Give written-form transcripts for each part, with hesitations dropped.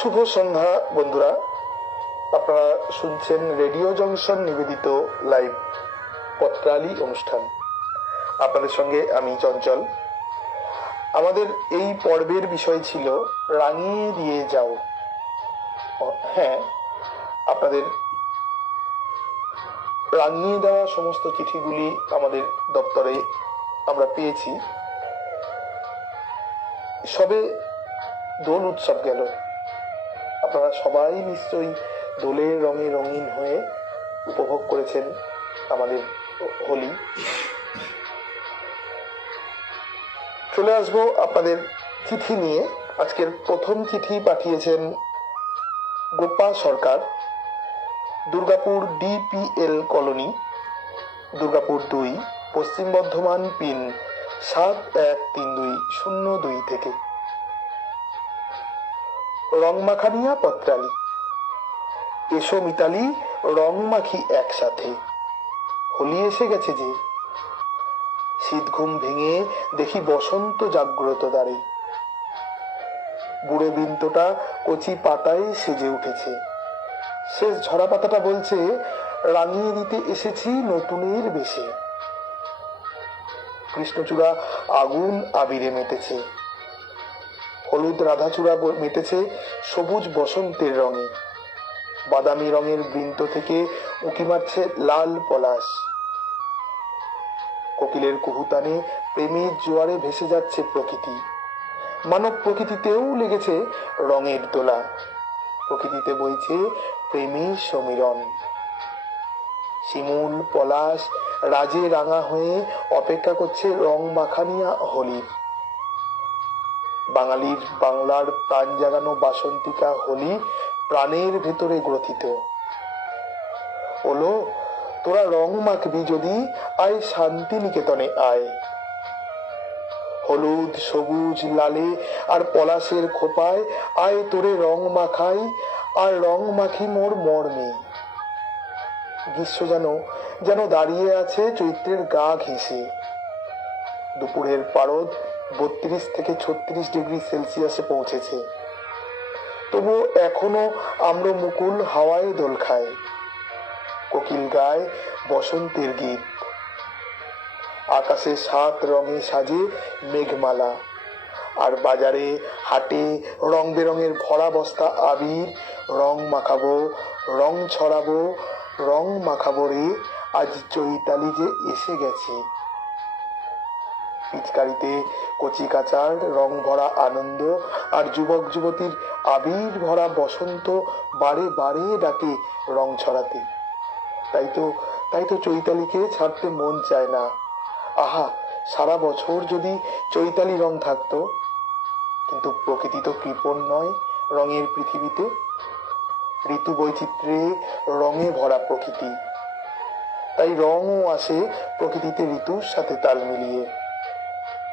শুভ সন্ধ্যা বন্ধুরা, আপনারা শুনছেন রেডিও জংশন নিবেদিত লাইভ পত্রালি অনুষ্ঠান। আপনাদের সঙ্গে আমি চঞ্চল। আমাদের এই পর্বের বিষয় ছিল রাঙিয়ে দিয়ে যাও। হ্যাঁ, আপনাদের রাঙিয়ে দেওয়া সমস্ত চিঠিগুলি আমাদের দপ্তরে আমরা পেয়েছি। সবে দোল উৎসব গেল, আপনারা সবাই নিশ্চয়ই দোলের রঙে রঙিন হয়ে উপভোগ করেছেন আমাদের হোলি। চলে আসবো আপনাদের চিঠি নিয়ে। আজকের প্রথম চিঠি পাঠিয়েছেন গোপা সরকার, দুর্গাপুর ডিপিএল কলোনি, দুর্গাপুর 2, পশ্চিম বর্ধমান, পিন 713202 থেকে। রং মাখানিয়া পত্রালি, এসো মিতালি রং মাখি একসাথে, হোলি এসে গেছে যে। শীত ঘুম ভেঙে দেখি বসন্ত জাগ্রত দ্বারে, বুড়ো বিন্তটা কচি পাতায় সেজে উঠেছে। শেষ ঝরা পাতাটা বলছে রাঙিয়ে দিতে এসেছি নতুনের বেশে। কৃষ্ণচূড়া আগুন আবিরে মেতেছে, হলুদ রাধাচূড়া মেতেছে সবুজ বসন্তের রঙে। বাদামি রঙের বৃন্ত থেকে উঁকি মারছে লাল পলাশ। কোকিলের কুহুতানে প্রেমের জোয়ারে ভেসে যাচ্ছে প্রকৃতি। মানব প্রকৃতিতেও লেগেছে রঙের দোলা, প্রকৃতিতে বইছে প্রেমের সমীরণ। শিমুল পলাশ রাজে রাঙা হয়ে অপেক্ষা করছে রং মাখানিয়া হোলির। বাঙালির বাংলার প্রাণ জাগানো বাসন্তিকা হোলি প্রাণের ভেতরে গ্রথিত। ওলো তোরা রং মাখবি যদি, আয় শান্তিনিকেতনে আয়। হলুদ সবুজ লালে আর পলাশের খোপায় আয় তোরে রং মাখাই, আর রং মাখি মোর মর্মে। গ্রীষ্ম যেন দাঁড়িয়ে আছে চৈত্রের গা ঘেঁষে। দুপুরের পারদ 32 থেকে 36 ডিগ্রি সেলসিয়াসে পৌঁছেছে। তবু এখনো আম্র মুকুল হাওয়ায় দোল খায়, কোকিল গায় বসন্তের গীত। আকাশে 7 রঙে সাজে মেঘমালা, আর বাজারে হাটে রং বেরঙের ভরা বস্তা আবির। রং মাখাবো, রং ছড়াবো, রং মাখাবো রে, আজ চৈতালি যে এসে গেছে। পিচকারিতে কচি কাচার রং ভরা আনন্দ, আর যুবক যুবতীর আবির ভরা বসন্ত বারে বারে ডাকে রং ছড়াতে। তাই তো চৈতালিকে ছাড়তে মন চায় না। আহা, সারা বছর যদি চৈতালি রং থাকতো। কিন্তু প্রকৃতি তো কৃপণ নয় রঙের পৃথিবীতে। ঋতু বৈচিত্র্যে রঙে ভরা প্রকৃতি, তাই রঙও আসে প্রকৃতিতে ঋতুর সাথে তাল মিলিয়ে।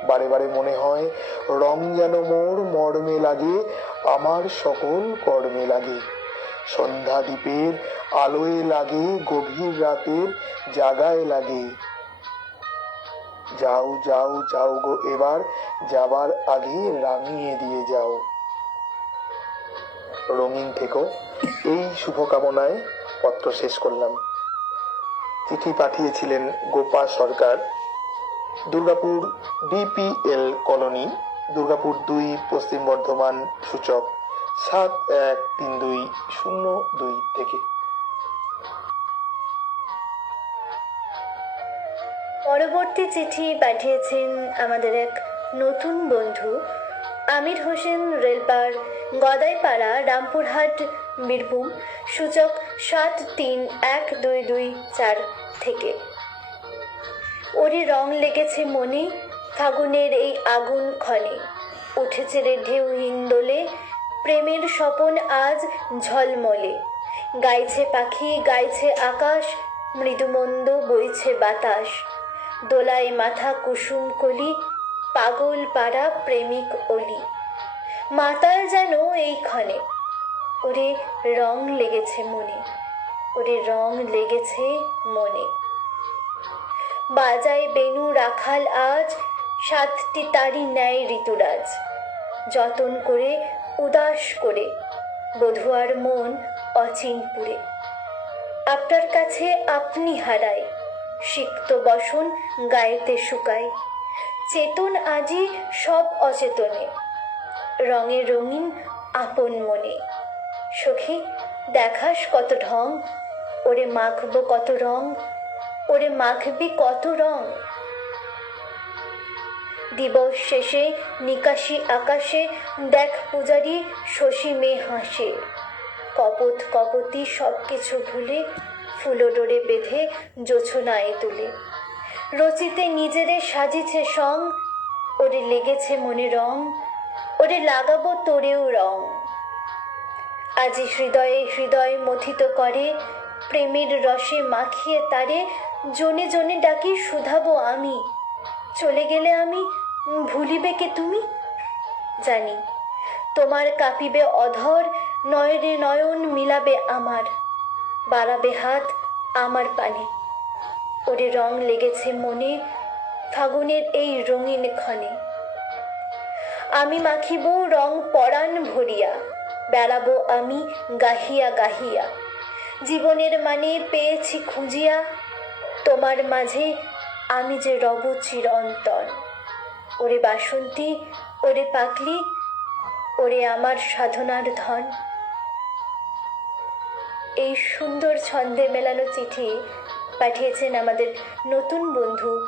বারে বারে মনে হয় রং যেন মোর মর্মে লাগে, আমার সকল কর্মে লাগে। সন্ধ্যা দ্বীপের আলোয় লাগে, গভীর রাতের জাগায় লাগে। যাও যাও যাও গো এবার, যাবার আগে রাঙিয়ে দিয়ে যাও। রঙিন থেকো, এই শুভকামনায় পত্র শেষ করলাম। চিঠি পাঠিয়েছিলেন গোপা সরকার, দুর্গাপুর ডিপিএল কলোনি, দুর্গাপুর 2, পশ্চিম বর্ধমান, সূচক 713202 থেকে। পরবর্তী চিঠি পাঠিয়েছেন আমাদের এক নতুন বন্ধু আমির হোসেন, রেলপার গদাইপাড়া, রামপুরহাট, বীরভূম, সূচক 731224 থেকে। ওরে রং লেগেছে মনে, ফাগুনের এই আগুন ক্ষণে, উঠেছে রে ঢেউ হিন্দোলে, প্রেমের স্বপন আজ ঝলমলে। গাইছে পাখি, গাইছে আকাশ, মৃদুমন্দ বইছে বাতাস। দোলায় মাথা কুসুম কলি, পাগল পাড়া প্রেমিক অলি। মাতাল যেন এই ক্ষণে, ওরে রং লেগেছে মনে, ওরে রং লেগেছে মনে। বাজায় বেনু রাখাল আজ, 7টি তারি ন্যায় ঋতুরাজ। যতন করে উদাস করে বধুয়ার মন অচিনপুরে। আপনার কাছে আপনি হারায়, সিক্ত বসন গায়েতে শুকায়। চেতন আজি সব অচেতনে, রঙে রঙিন আপন মনে। সখী দেখাস কত ঢং, ওরে মাখবো কত রং, ওরে মাখবি কত রং। দিবস শেষে নিকাশি আকাশে দেখ পূজারি শশী মেয়ে হাসে। কপত কপতি সব কিছু ভুলে ফুলডোরে বেঁধে জোছনায় তুলে। রচিতে নিজেরে সাজিছে সং, ওরে লেগেছে মনে রং, ওরে লাগাবো তোরেও রং। আজি হৃদয়ে হৃদয় মথিত করে, প্রেমের রসে মাখিয়ে তারে জনে জনে ডাকি শুধাবো আমি। চলে গেলে আমি ভুলিবে কে তুমি? জানি তোমার কাঁপিবে অধর, নয়নে নয়ন মিলাবে আমার, বাড়াবে হাত আমার পানে। ওরে রং লেগেছে মনে ফাগুনের এই রঙিন ক্ষণে। আমি মাখিব রং পরাণ ভরিয়া, বেড়াবো আমি গাহিয়া গাহিয়া। জীবনের মানে পেয়েছি খুঁজিয়া, তোমার মাঝে আমি যে রব চিরন্তন। ওরে বাসন্তী, ওরে পাকলি, ওরে আমার সাধনার ধন। এই সুন্দর ছন্দে মেলানো চিঠি পাঠিয়েছেন আমাদের নতুন বন্ধু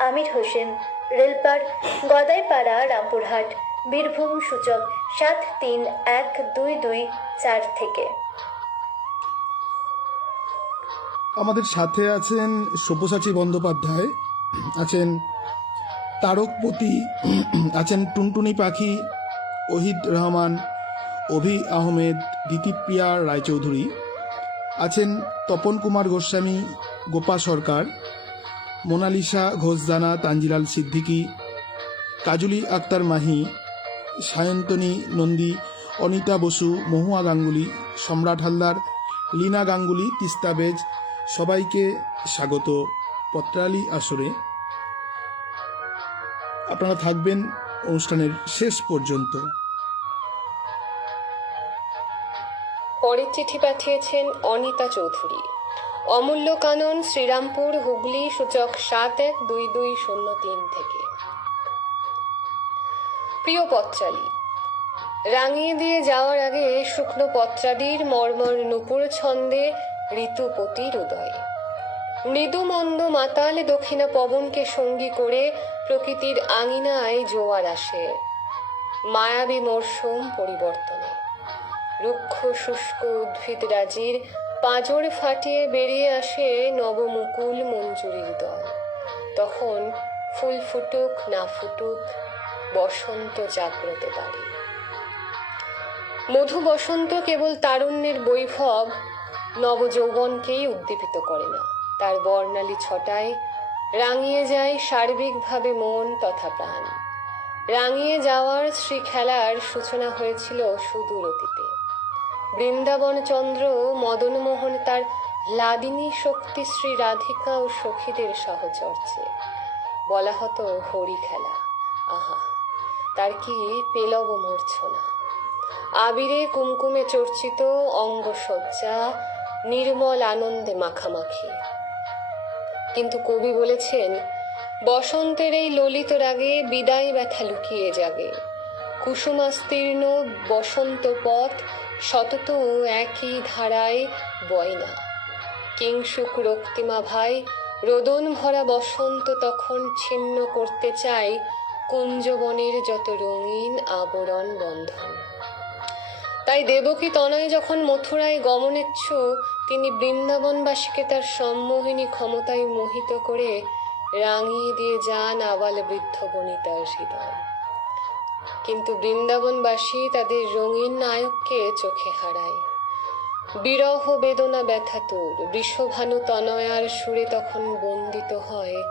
আমির হোসেন, রেলপার গদাইপাড়া, রামপুরহাট, বীরভূম, সূচক 731224 থেকে। আমাদের সাথে আছেন সব্যসাচী বন্দ্যোপাধ্যায়, আছেন তারকপতি, আছেন টুনটুনি পাখি, ওহিদ রহমান, অভি আহমেদ, দিতিপ্রিয়া রায়চৌধুরী, আছেন তপন কুমার গোস্বামী, গোপা সরকার, মোনালিসা ঘোষদানা, তানজিলাল সিদ্দিকী, কাজুলি আক্তার মাহি, সায়ন্তনী নন্দী, অনিতা বসু, মহুয়া গাঙ্গুলি, সম্রাট হালদার, লীনা গাঙ্গুলি, তিস্তা বেজ। সবাইকে স্বাগত পত্রালি আসরে। আপনারা থাকবেন অনুষ্ঠানের শেষ পর্যন্ত। পরের চিঠি পাঠিয়েছেন অনিতা চৌধুরী, অমূল্য কানন, শ্রীরামপুর, হুগলি, সূচক 712203 থেকে। প্রিয় পত্রালি, রাঙিয়ে দিয়ে যাওয়ার আগে শুকনো পত্রাদির মর্মর নুপুর ছন্দে ঋতুপতির উদয়। মৃদু মন্দ মাতাল দক্ষিণা পবনকে সঙ্গী করে প্রকৃতির আঙিনায় জোয়ার আসে মায়াবী মরশুম পরিবর্তনে। রুক্ষ শুষ্ক উদ্ভিদ রাজির পাঁজর ফাটিয়ে বেরিয়ে আসে নবমুকুল মঞ্জুরির দল। তখন ফুল ফুটুক না ফুটুক, বসন্ত জাগ্রত বাড়ি। মধু বসন্ত কেবল তারুণ্যের বৈভব নবযৌবনকেই উদ্দীপিত করে না, তার বর্ণালী ছটায় রাঙিয়ে যায় সার্বিকভাবে মন তথা প্রাণ। রাঙিয়ে যাওয়ার শ্রীখেলার সূচনা হয়েছিল সুদূর অতীতে। বৃন্দাবন চন্দ্র মদনমোহন তার লাদিনী শক্তি শ্রী রাধিকা ও সখীদের সহচর্যে। বলা হতো হরি খেলা। আহা, তার কি পেলব মূর্ছনা! আবিরে কুমকুমে চর্চিত অঙ্গসজ্জা, নির্মল আনন্দে মাখামাখি। কিন্তু কবি বলেছেন, বসন্তের এই ললিত রাগে বিদায় ব্যথা লুকিয়ে জাগে। কুসুমাস্তীর্ণ বসন্ত পথ সতত একই ধারায় বয় না। কিংসুক রক্তিমা ভাই, রোদন ভরা বসন্ত তখন ছিন্ন করতে চায় কুঞ্জবনের যত রঙিন আবরণ বন্ধন। তাই দেবকী তনয় যখন মথুরায় গমনেচ্ছু, তিনি বৃন্দাবনবাসীকে তার সম্মোহিনী ক্ষমতায় মোহিত করে রাঙিয়ে দিয়ে যান আবাল বৃদ্ধ বনিতার হৃদয়। কিন্তু বৃন্দাবনবাসী তাদের রঙিন নায়ককে চোখে হারায়। বিরহ বেদনা ব্যথাতুর বৃষভানু তনয়ার সুরে তখন বন্দিত হয়।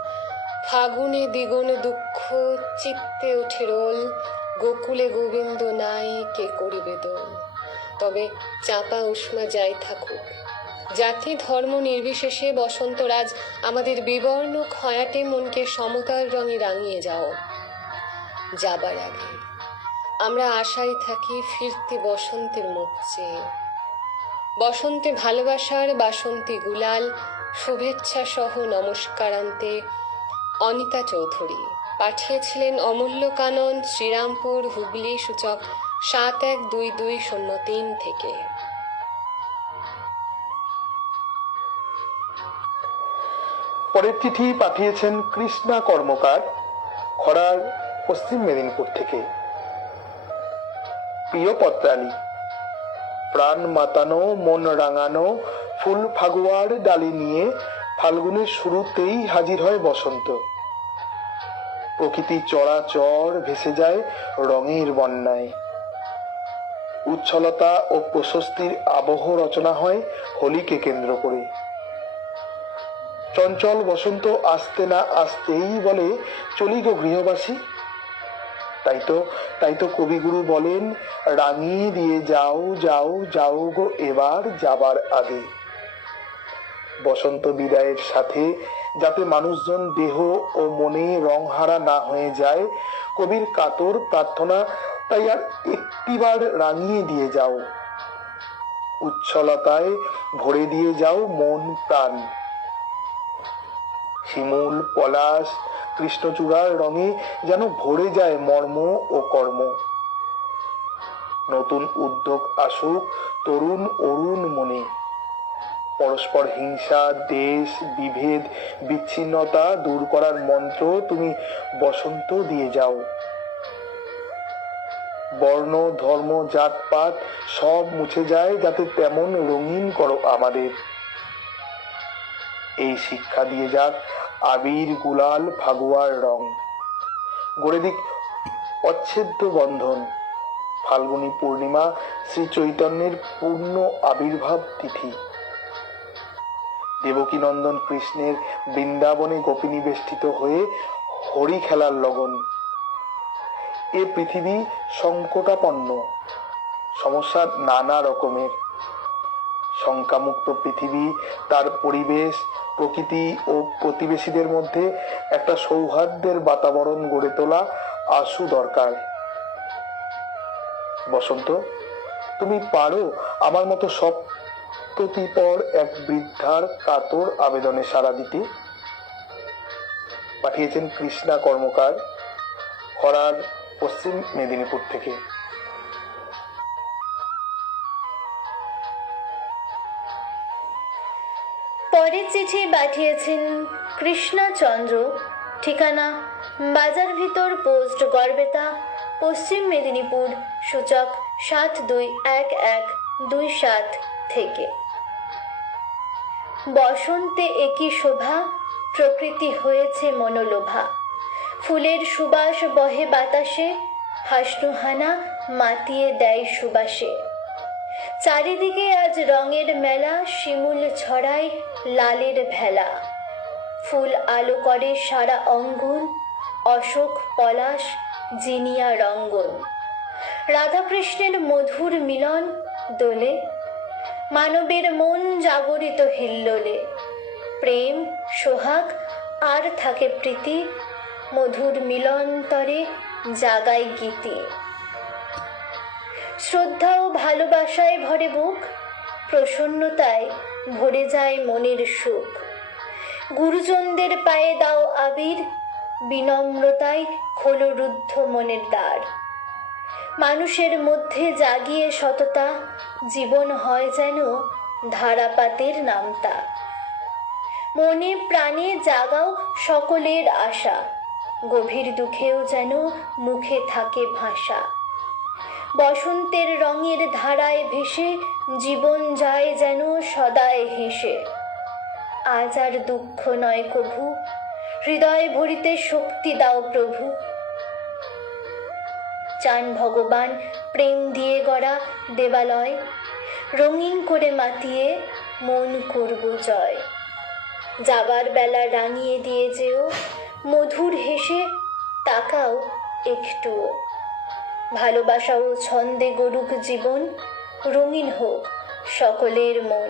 ফাগুনে দ্বিগুণ দুঃখ চিত্তে ওঠে রোল, গোকুলে গোবিন্দ নাই কে করিবে দোল। তবে চাপা উষ্মা যাই থাকুক, জাতি ধর্ম নির্বিশেষে বসন্তরাজ আমাদের বিবর্ণ খয়াটে মনকে সমতার রঙে রাঙিয়ে যাও। যাবার আগে আমরা আশায় থাকি ফিরতি বসন্তের মুখ চেয়ে। বসন্তে ভালোবাসার বাসন্তী গুলাল, শুভেচ্ছা সহ নমস্কারান্তে অনিতা চৌধুরী পাঠিয়েছিলেন অমূল্য কানন, শ্রীরামপুর, হুগলি, সূচক 712203 থেকে। পরের চিঠি পাঠিয়েছেন কৃষ্ণা কর্মকার, খড়ার, পশ্চিম মেদিনীপুর থেকে। প্রিয় পত্রালী, প্রাণ মাতানো মন রাঙানো ফুল ফাগুয়ার ডালি নিয়ে ফাল্গুনের শুরুতেই হাজির হয় বসন্ত। প্রকৃতি চরাচর ভেসে যায় রঙের বন্যায়। উচ্ছলতা ও প্রশস্তির আবহ রচনা হয় হোলিকে কেন্দ্র করে। চঞ্চল বসন্ত আসতে না আসতেই বলে চলি গো গৃহবাসী। তাই তো কবিগুরু বলেন, রাঙিয়ে দিয়ে যাও যাও যাও গো এবার যাবার আগে। বসন্ত বিদায়ের সাথে যাতে মানুষজন দেহ ও মনে রংহারা না হয়ে যায়, কবির কাতর প্রার্থনা তাই আর একটিবার রাঙিয়ে দিয়ে যাও, উচ্ছলতায় ভরে দিয়ে যাও মন প্রাণ। শিমুল, পলাশ, কৃষ্ণচূড়ার রঙে যেন ভরে যায় মর্ম ও কর্ম। নতুন উদ্যোগ আসুক তরুণ অরুণ মনে। পরস্পর হিংসা, দেশ, বিভেদ, বিচ্ছিন্নতা দূর করার মন্ত্র তুমি বসন্ত দিয়ে যাও। বর্ণ, ধর্ম, জাতপাত সব মুছে যায়, যাতে তেমন রঙিন করো আমাদের। এই শিক্ষা দিয়ে যাক আবির, গুলাল, ফাগুয়ার রং। গড়ে দিক অচ্ছেদ্য বন্ধন। ফাল্গুনী পূর্ণিমা শ্রী চৈতন্যের পূর্ণ আবির্ভাব তিথি। দেবকীনন্দন কৃষ্ণের বৃন্দাবনে গোপিনী বেষ্টিত হয়ে হরি খেলার লগন। এ পৃথিবী সংকটাপন্ন, সমস্যা নানা রকমের। শঙ্কামুক্ত পৃথিবী, তার পরিবেশ, প্রকৃতি ও প্রতিবেশীদের মধ্যে একটা সৌহার্দ্যের বাতাবরণ গড়ে তোলা আশু দরকার। বসন্ত, তুমি পারো আমার মতো সপ্ততিপর এক বৃদ্ধার কাতর আবেদনে সাড়া দিতে? পাঠিয়েছেন কৃষ্ণা কর্মকার, খড়ার, পশ্চিম মেদিনীপুর থেকে। পরের চিঠি পাঠিয়েছেন কৃষ্ণা চন্দ্র, ঠিকানা বাজার ভিতর, পোস্ট গড়বেতা, পশ্চিম মেদিনীপুর, সূচক 721127 থেকে। বসন্তে একই শোভা, প্রকৃতি হয়েছে মনোলোভা। ফুলের সুবাস বহে বাতাসে, হাসনুহানা মাতিয়ে দেয় সুবাসে। চারিদিকে আজ রঙের মেলা, শিমুল ছড়ায় লালের ভেলা। ফুল আলো করে সারা অঙ্গন, অশোক, পলাশ, জিনিয়া রঙ্গন। রাধাকৃষ্ণের মধুর মিলন দোলে, মানবের মন জাগরিত হিল্লোলে। প্রেম, সোহাগ আর থাকে প্রীতি, মধুর মিলন তরে জাগায় গীতি। শ্রদ্ধা ও ভালোবাসায় ভরে বুক, প্রসন্নতায় ভরে যায় মনের সুখ। গুরুজনদের পায়ে দাও আবির, বিনম্রতায় খোলো রুদ্ধ মনের দ্বার। মানুষের মধ্যে জাগিয়ে সততা, জীবন হয় যেন ধারাপাতের নামতা। মনে প্রাণে জাগাও সকলের আশা, গভীর দুঃখেও যেন মুখে থাকে ভাষা। বসন্তের রঙের ধারায় ভেসে জীবন যায় যেন সদায় হেসে। আজ আর দুঃখ নয় কভু, হৃদয় ভরিতে শক্তি দাও প্রভু। চান ভগবান প্রেম দিয়ে গড়া দেবালয়, রঙিন করে মাতিয়ে মন করব জয়। যাবার বেলা রাঙিয়ে দিয়ে যেও, মধুর হেসে তাকাও একটুও। ভালোবাসা ও ছন্দে গড়ুক জীবন, রঙিন হোক সকলের মন।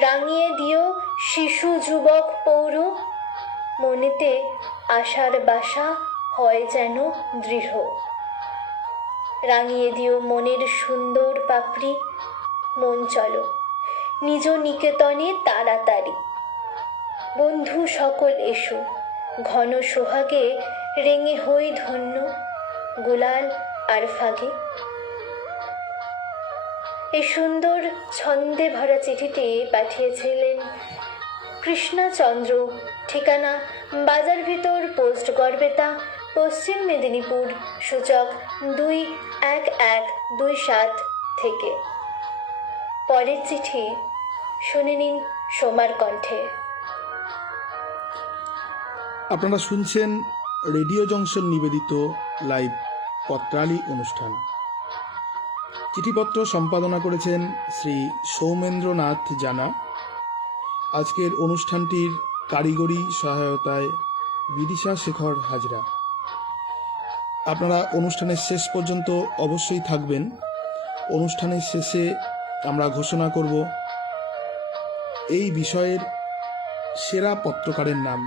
রাঙিয়ে দিও শিশু, যুবক, পৌর, মনেতে আশার বাসা হয় যেন দৃঢ়। রাঙিয়ে দিও মনের সুন্দর পাপড়ি। মন চলো নিজ নিকেতনে তাড়াতাড়ি। বন্ধু সকল এসো, ঘন সোহাগে রেঙে হই ধন্য, গুলাল আর ফাগে। এই সুন্দর ছন্দে ভরা চিঠিটি পাঠিয়েছিলেন কৃষ্ণচন্দ্র। ঠিকানা বাজার ভিতর, পোস্ট গড়বেতা, পশ্চিম মেদিনীপুর, সূচক 21127 থেকে। পরের চিঠি শুনে নিন সোমার কণ্ঠে। আপনারা শুনছেন রেডিও জংশন নিবেদিত লাইভ পত্রালি অনুষ্ঠান। চিঠিপত্র সম্পাদনা করেছেন শ্রী সৌমেন্দ্রনাথ জানা। আজকের অনুষ্ঠানটির কারিগরি সহায়তায় বিদিশা শেখর হাজরা। আপনারা অনুষ্ঠানের শেষ পর্যন্ত অবশ্যই থাকবেন। অনুষ্ঠানের শেষে আমরা ঘোষণা করব এই বিষয়ের সেরা পত্রকারের নাম।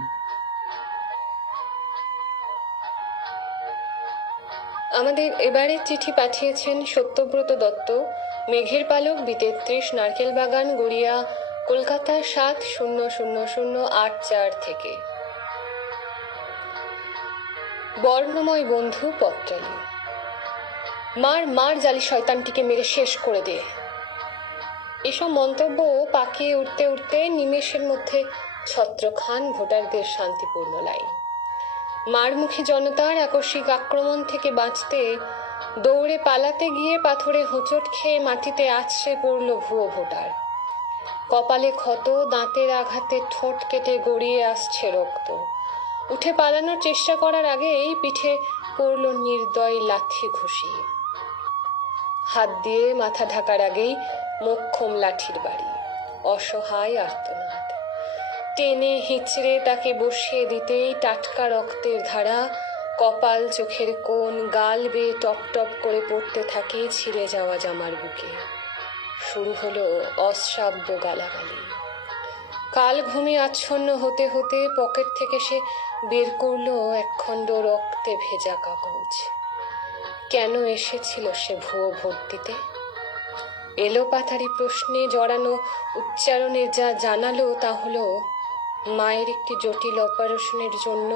আমাদের এবারের চিঠি পাঠিয়েছেন সত্যব্রত দত্ত, মেঘের পালক, B33, নারকেল বাগান, গড়িয়া, কলকাতা 700084 থেকে। বর্ণময় বন্ধু পত্রালি, মার জালি শয়তানটিকে মেরে শেষ করে দে। এসব মন্তব্য পাকিয়ে উঠতে উঠতে নিমেষের মধ্যে ছত্রখান ভোটারদের শান্তিপূর্ণ লাইন। মারমুখী জনতার আকস্মিক আক্রমণ থেকে বাঁচতে দৌড়ে পালাতে গিয়ে পাথরে হোঁচট খেয়ে মাটিতে আছড়ে পড়ল ভুয়ো ভোটার। কপালে ক্ষত, দাঁতের আঘাতে ঠোঁট কেটে গড়িয়ে আসছে রক্ত। উঠে পালানোর চেষ্টা করার আগেই পিঠে পড়ল নির্দয় লাথি ঘুষি। হাত দিয়ে মাথা ঢাকার আগেই মোক্ষম লাঠির বাড়ি। অসহায় আর্তনাদ। টেনে হিঁচড়ে তাকে বসিয়ে দিতেই টাটকা রক্তের ধারা কপাল, চোখের কোণ, গাল বেয়ে টপ টপ করে পড়তে থাকে ছিঁড়ে যাওয়া জামার বুকে। শুরু হলো অশ্রাব্য গালাগালি। কাল ঘুমে আচ্ছন্ন হতে হতে পকেট থেকে সে বের করলো একখণ্ড রক্তে ভেজা কাগজ। কেন এসেছিল সে ভুয়ো ভোট দিতে? এলোপাথারি প্রশ্নে জড়ানো উচ্চারণে যা জানালো তা হলো মায়ের একটি জটিল অপারেশনের জন্য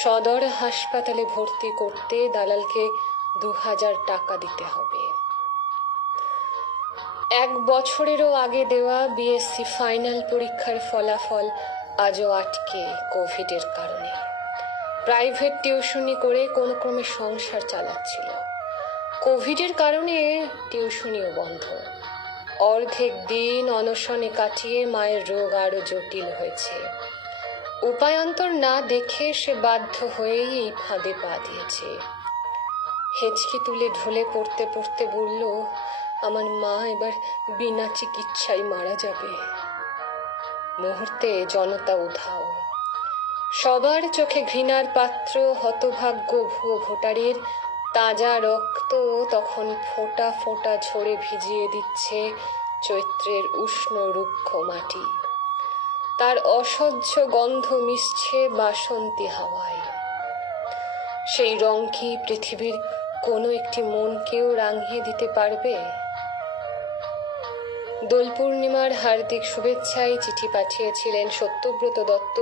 সদর হাসপাতালে ভর্তি করতে দালালকে 2000 টাকা দিতে হবে। 1 বছরেরও আগে দেওয়া BSc ফাইনাল পরীক্ষার ফলাফল আজও আটকে কোভিডের কারণে। প্রাইভেট টিউশনি করে কোনো ক্রমে সংসার চালাচ্ছিল। কোভিডের কারণে টিউশনিও বন্ধ। অর্ধেক দিন অনশনে কাটিয়ে মায়ের রোগ আরো জটিল হয়েছে। উপায়ান্তর না দেখে সে বাধ্য হয়েই এই ফাঁদে পা দিয়েছে। হেঁচকি তুলে ঢলে পড়তে পড়তে বলল, আমার মা এবার বিনা চিকিৎসায় মারা যাবে। মুহূর্তে জনতা উধাও। সবার চোখে ঘৃণার পাত্র হতভাগ্য ভুয়ো ভোটারের তাজা রক্ত তখন ফোঁটা ফোঁটা ঝরে ভিজিয়ে দিচ্ছে চৈত্রের উষ্ণ রুক্ষ মাটি। তার অসহ্য গন্ধ মিশছে বাসন্তী হাওয়ায়। সেই রং কি পৃথিবীর কোনো একটি মনকেও রাঙিয়ে দিতে পারবে? দোল পূর্ণিমার হার্দিক শুভেচ্ছায় চিঠি পাঠিয়েছিলেন সত্যব্রত দত্ত,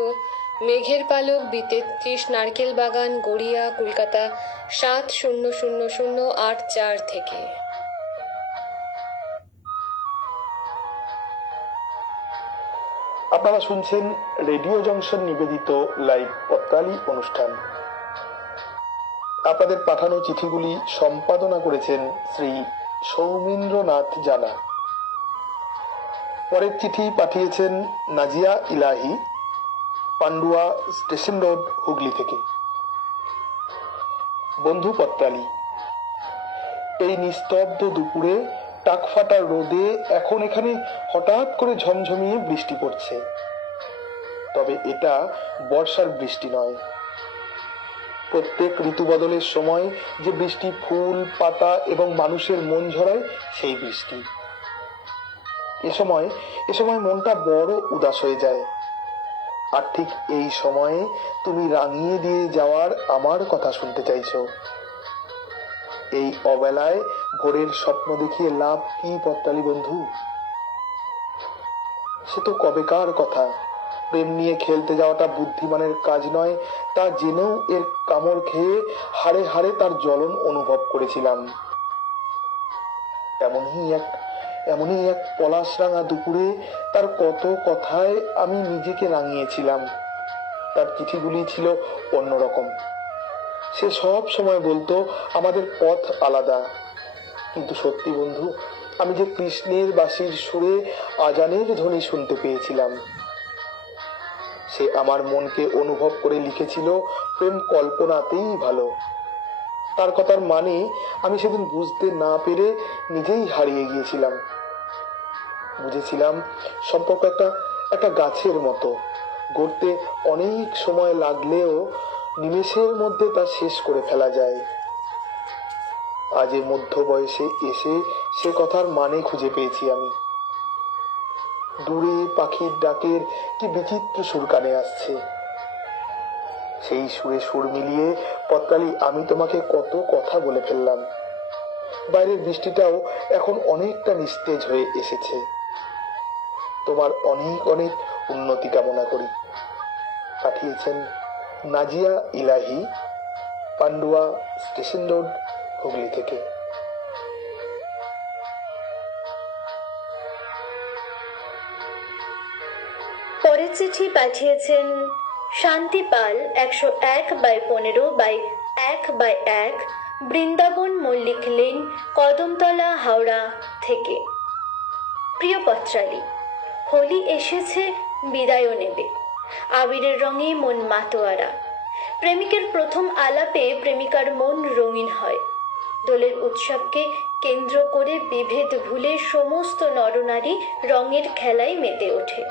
মেঘের পালক, B33, নারকেল বাগান, গড়িয়া, কলকাতা 700084 থেকে। আপনারা শুনছেন রেডিও জংশন নিবেদিত লাইভ পত্রালি অনুষ্ঠান। আপনাদের পাঠানো চিঠিগুলি সম্পাদনা করেছেন শ্রী সৌমেন্দ্রনাথ জানা। পরের চিঠি পাঠিয়েছেন নাজিয়া ইলাহি, পান্ডুয়া স্টেশন রোড, হুগলি থেকে। বন্ধু পত্রালি, এই নিস্তব্ধ দুপুরে টাকফাটা রোদে এখন এখানে হঠাৎ করে ঝমঝমিয়ে বৃষ্টি পড়ছে। তবে এটা বর্ষার বৃষ্টি নয়। প্রত্যেক ঋতু বদলের সময় যে বৃষ্টি ফুল, পাতা এবং মানুষের মন ঝরায়, সেই বৃষ্টি। এ সময় মনটা বড় উদাস হয়ে যায়। আর ঠিক এই সময়ে তুমি রাঙিয়ে দিয়ে যাওয়ার আমার কথা শুনতে চাইছো। এই অবেলায় ভোরের স্বপ্ন দেখিয়ে লাভ কি পত্তালি বন্ধু? সে তো কবেকার কথা। প্রেম নিয়ে খেলতে যাওয়াটা বুদ্ধিমানের কাজ নয়, তা জেনেও এর কামড় খেয়ে হাড়ে হাড়ে তার জ্বলন অনুভব করেছিলাম। এমনই এক পলাশরাঙা দুপুরে তার কত কথায় আমি নিজেকে রাঙিয়েছিলাম। তার চিঠিগুলি ছিল অন্যরকম। সে সব সময় বলতো আমাদের পথ আলাদা, কিন্তু সত্যি বন্ধু, আমি যে কৃষ্ণের বাঁশির সুরে আজানের ধ্বনি শুনতে পেয়েছিলাম। সে আমার মনকে অনুভব করে লিখেছিল, প্রেম কল্পনাতেই ভালো। তার কথার মানে আমি সেদিন বুঝতে না পেরে নিজেই হারিয়ে গিয়েছিলাম। বুঝেছিলাম সম্পর্ক একটা গাছের মতো, গড়তে অনেক সময় লাগলেও নিমেষের মধ্যে তা শেষ করে ফেলা যায়। আজ এ মধ্য বয়সে এসে সে কথার মানে খুঁজে পেয়েছি আমি। দূরে পাখির ডাকের কি বিচিত্র সুর কানে আসছে। সেই সুরে সুর মিলিয়ে পত্রালি আমি তোমাকে কত কথা বলে ফেললাম। বাইরের বৃষ্টিটাও এখন অনেকটা নিস্তেজ হয়ে এসেছে। তোমার অনেক অনেক উন্নতি কামনা করি। পাঠিয়েছেন নাজিয়া ইলাহি, পান্ডুয়া স্টেশন রোড, হুগলি থেকে। পরের চিঠি পাঠিয়েছেন শান্তি পাল, 101/15/1/1, বৃন্দাবন মল্লিক লেন, কদমতলা, হাওড়া থেকে। প্রিয় পত্রালি, হোলি এসেছে, বিদায়ও নেবে। আবিরের রঙে মন মাতোয়ারা। প্রেমিকের প্রথম আলাপে প্রেমিকার মন রঙিন হয়। দোলের উৎসবকে কেন্দ্র করে বিভেদ ভুলে সমস্ত নরনারী রঙের খেলায় মেতে ওঠে।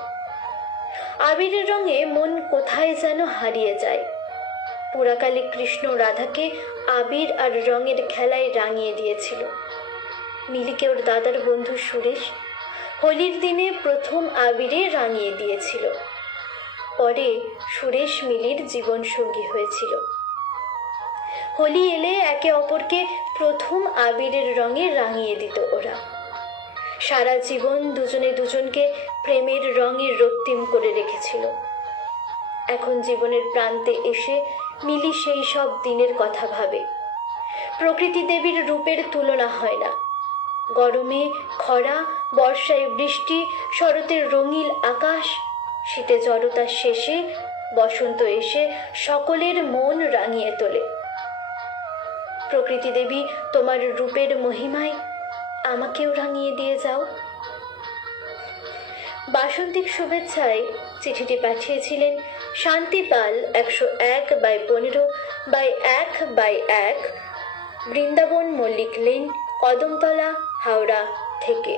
আবিরের রঙে মন কোথায় যেন হারিয়ে যায়। পুরাকালে কৃষ্ণ রাধাকে আবির আর রঙের খেলায় রাঙিয়ে দিয়েছিল। মিলিকে ওর দাদার বন্ধু সুরেশ হোলির দিনে প্রথম আবিরে রাঙিয়ে দিয়েছিল। পরে সুরেশ মিলির জীবন সঙ্গী হয়েছিল। হোলি এলে একে অপরকে প্রথম আবিরের রঙে রাঙিয়ে দিত ওরা। সারা জীবন দুজনে দুজনকে প্রেমের রঙে রক্তিম করে রেখেছিল। এখন জীবনের প্রান্তে এসে মিলি সেই সব দিনের কথা ভাবে। প্রকৃতি দেবীর রূপের তুলনা হয় না। গরমে খরা, বর্ষায় বৃষ্টি, শরতের রঙিন আকাশ, শীতে জড়তার শেষে বসন্ত এসে সকলের মন রাঙিয়ে তোলে। প্রকৃতি দেবী, তোমার রূপের মহিমায় আমাকেও রাঙিয়ে দিয়ে যাও। বাসন্তিক শুভেচ্ছায় চিঠিটি পাঠিয়েছিলেন শান্তি পাল, 101/15/1/1, বৃন্দাবন মল্লিক লেন, কদমতলা, হাওড়া থেকে।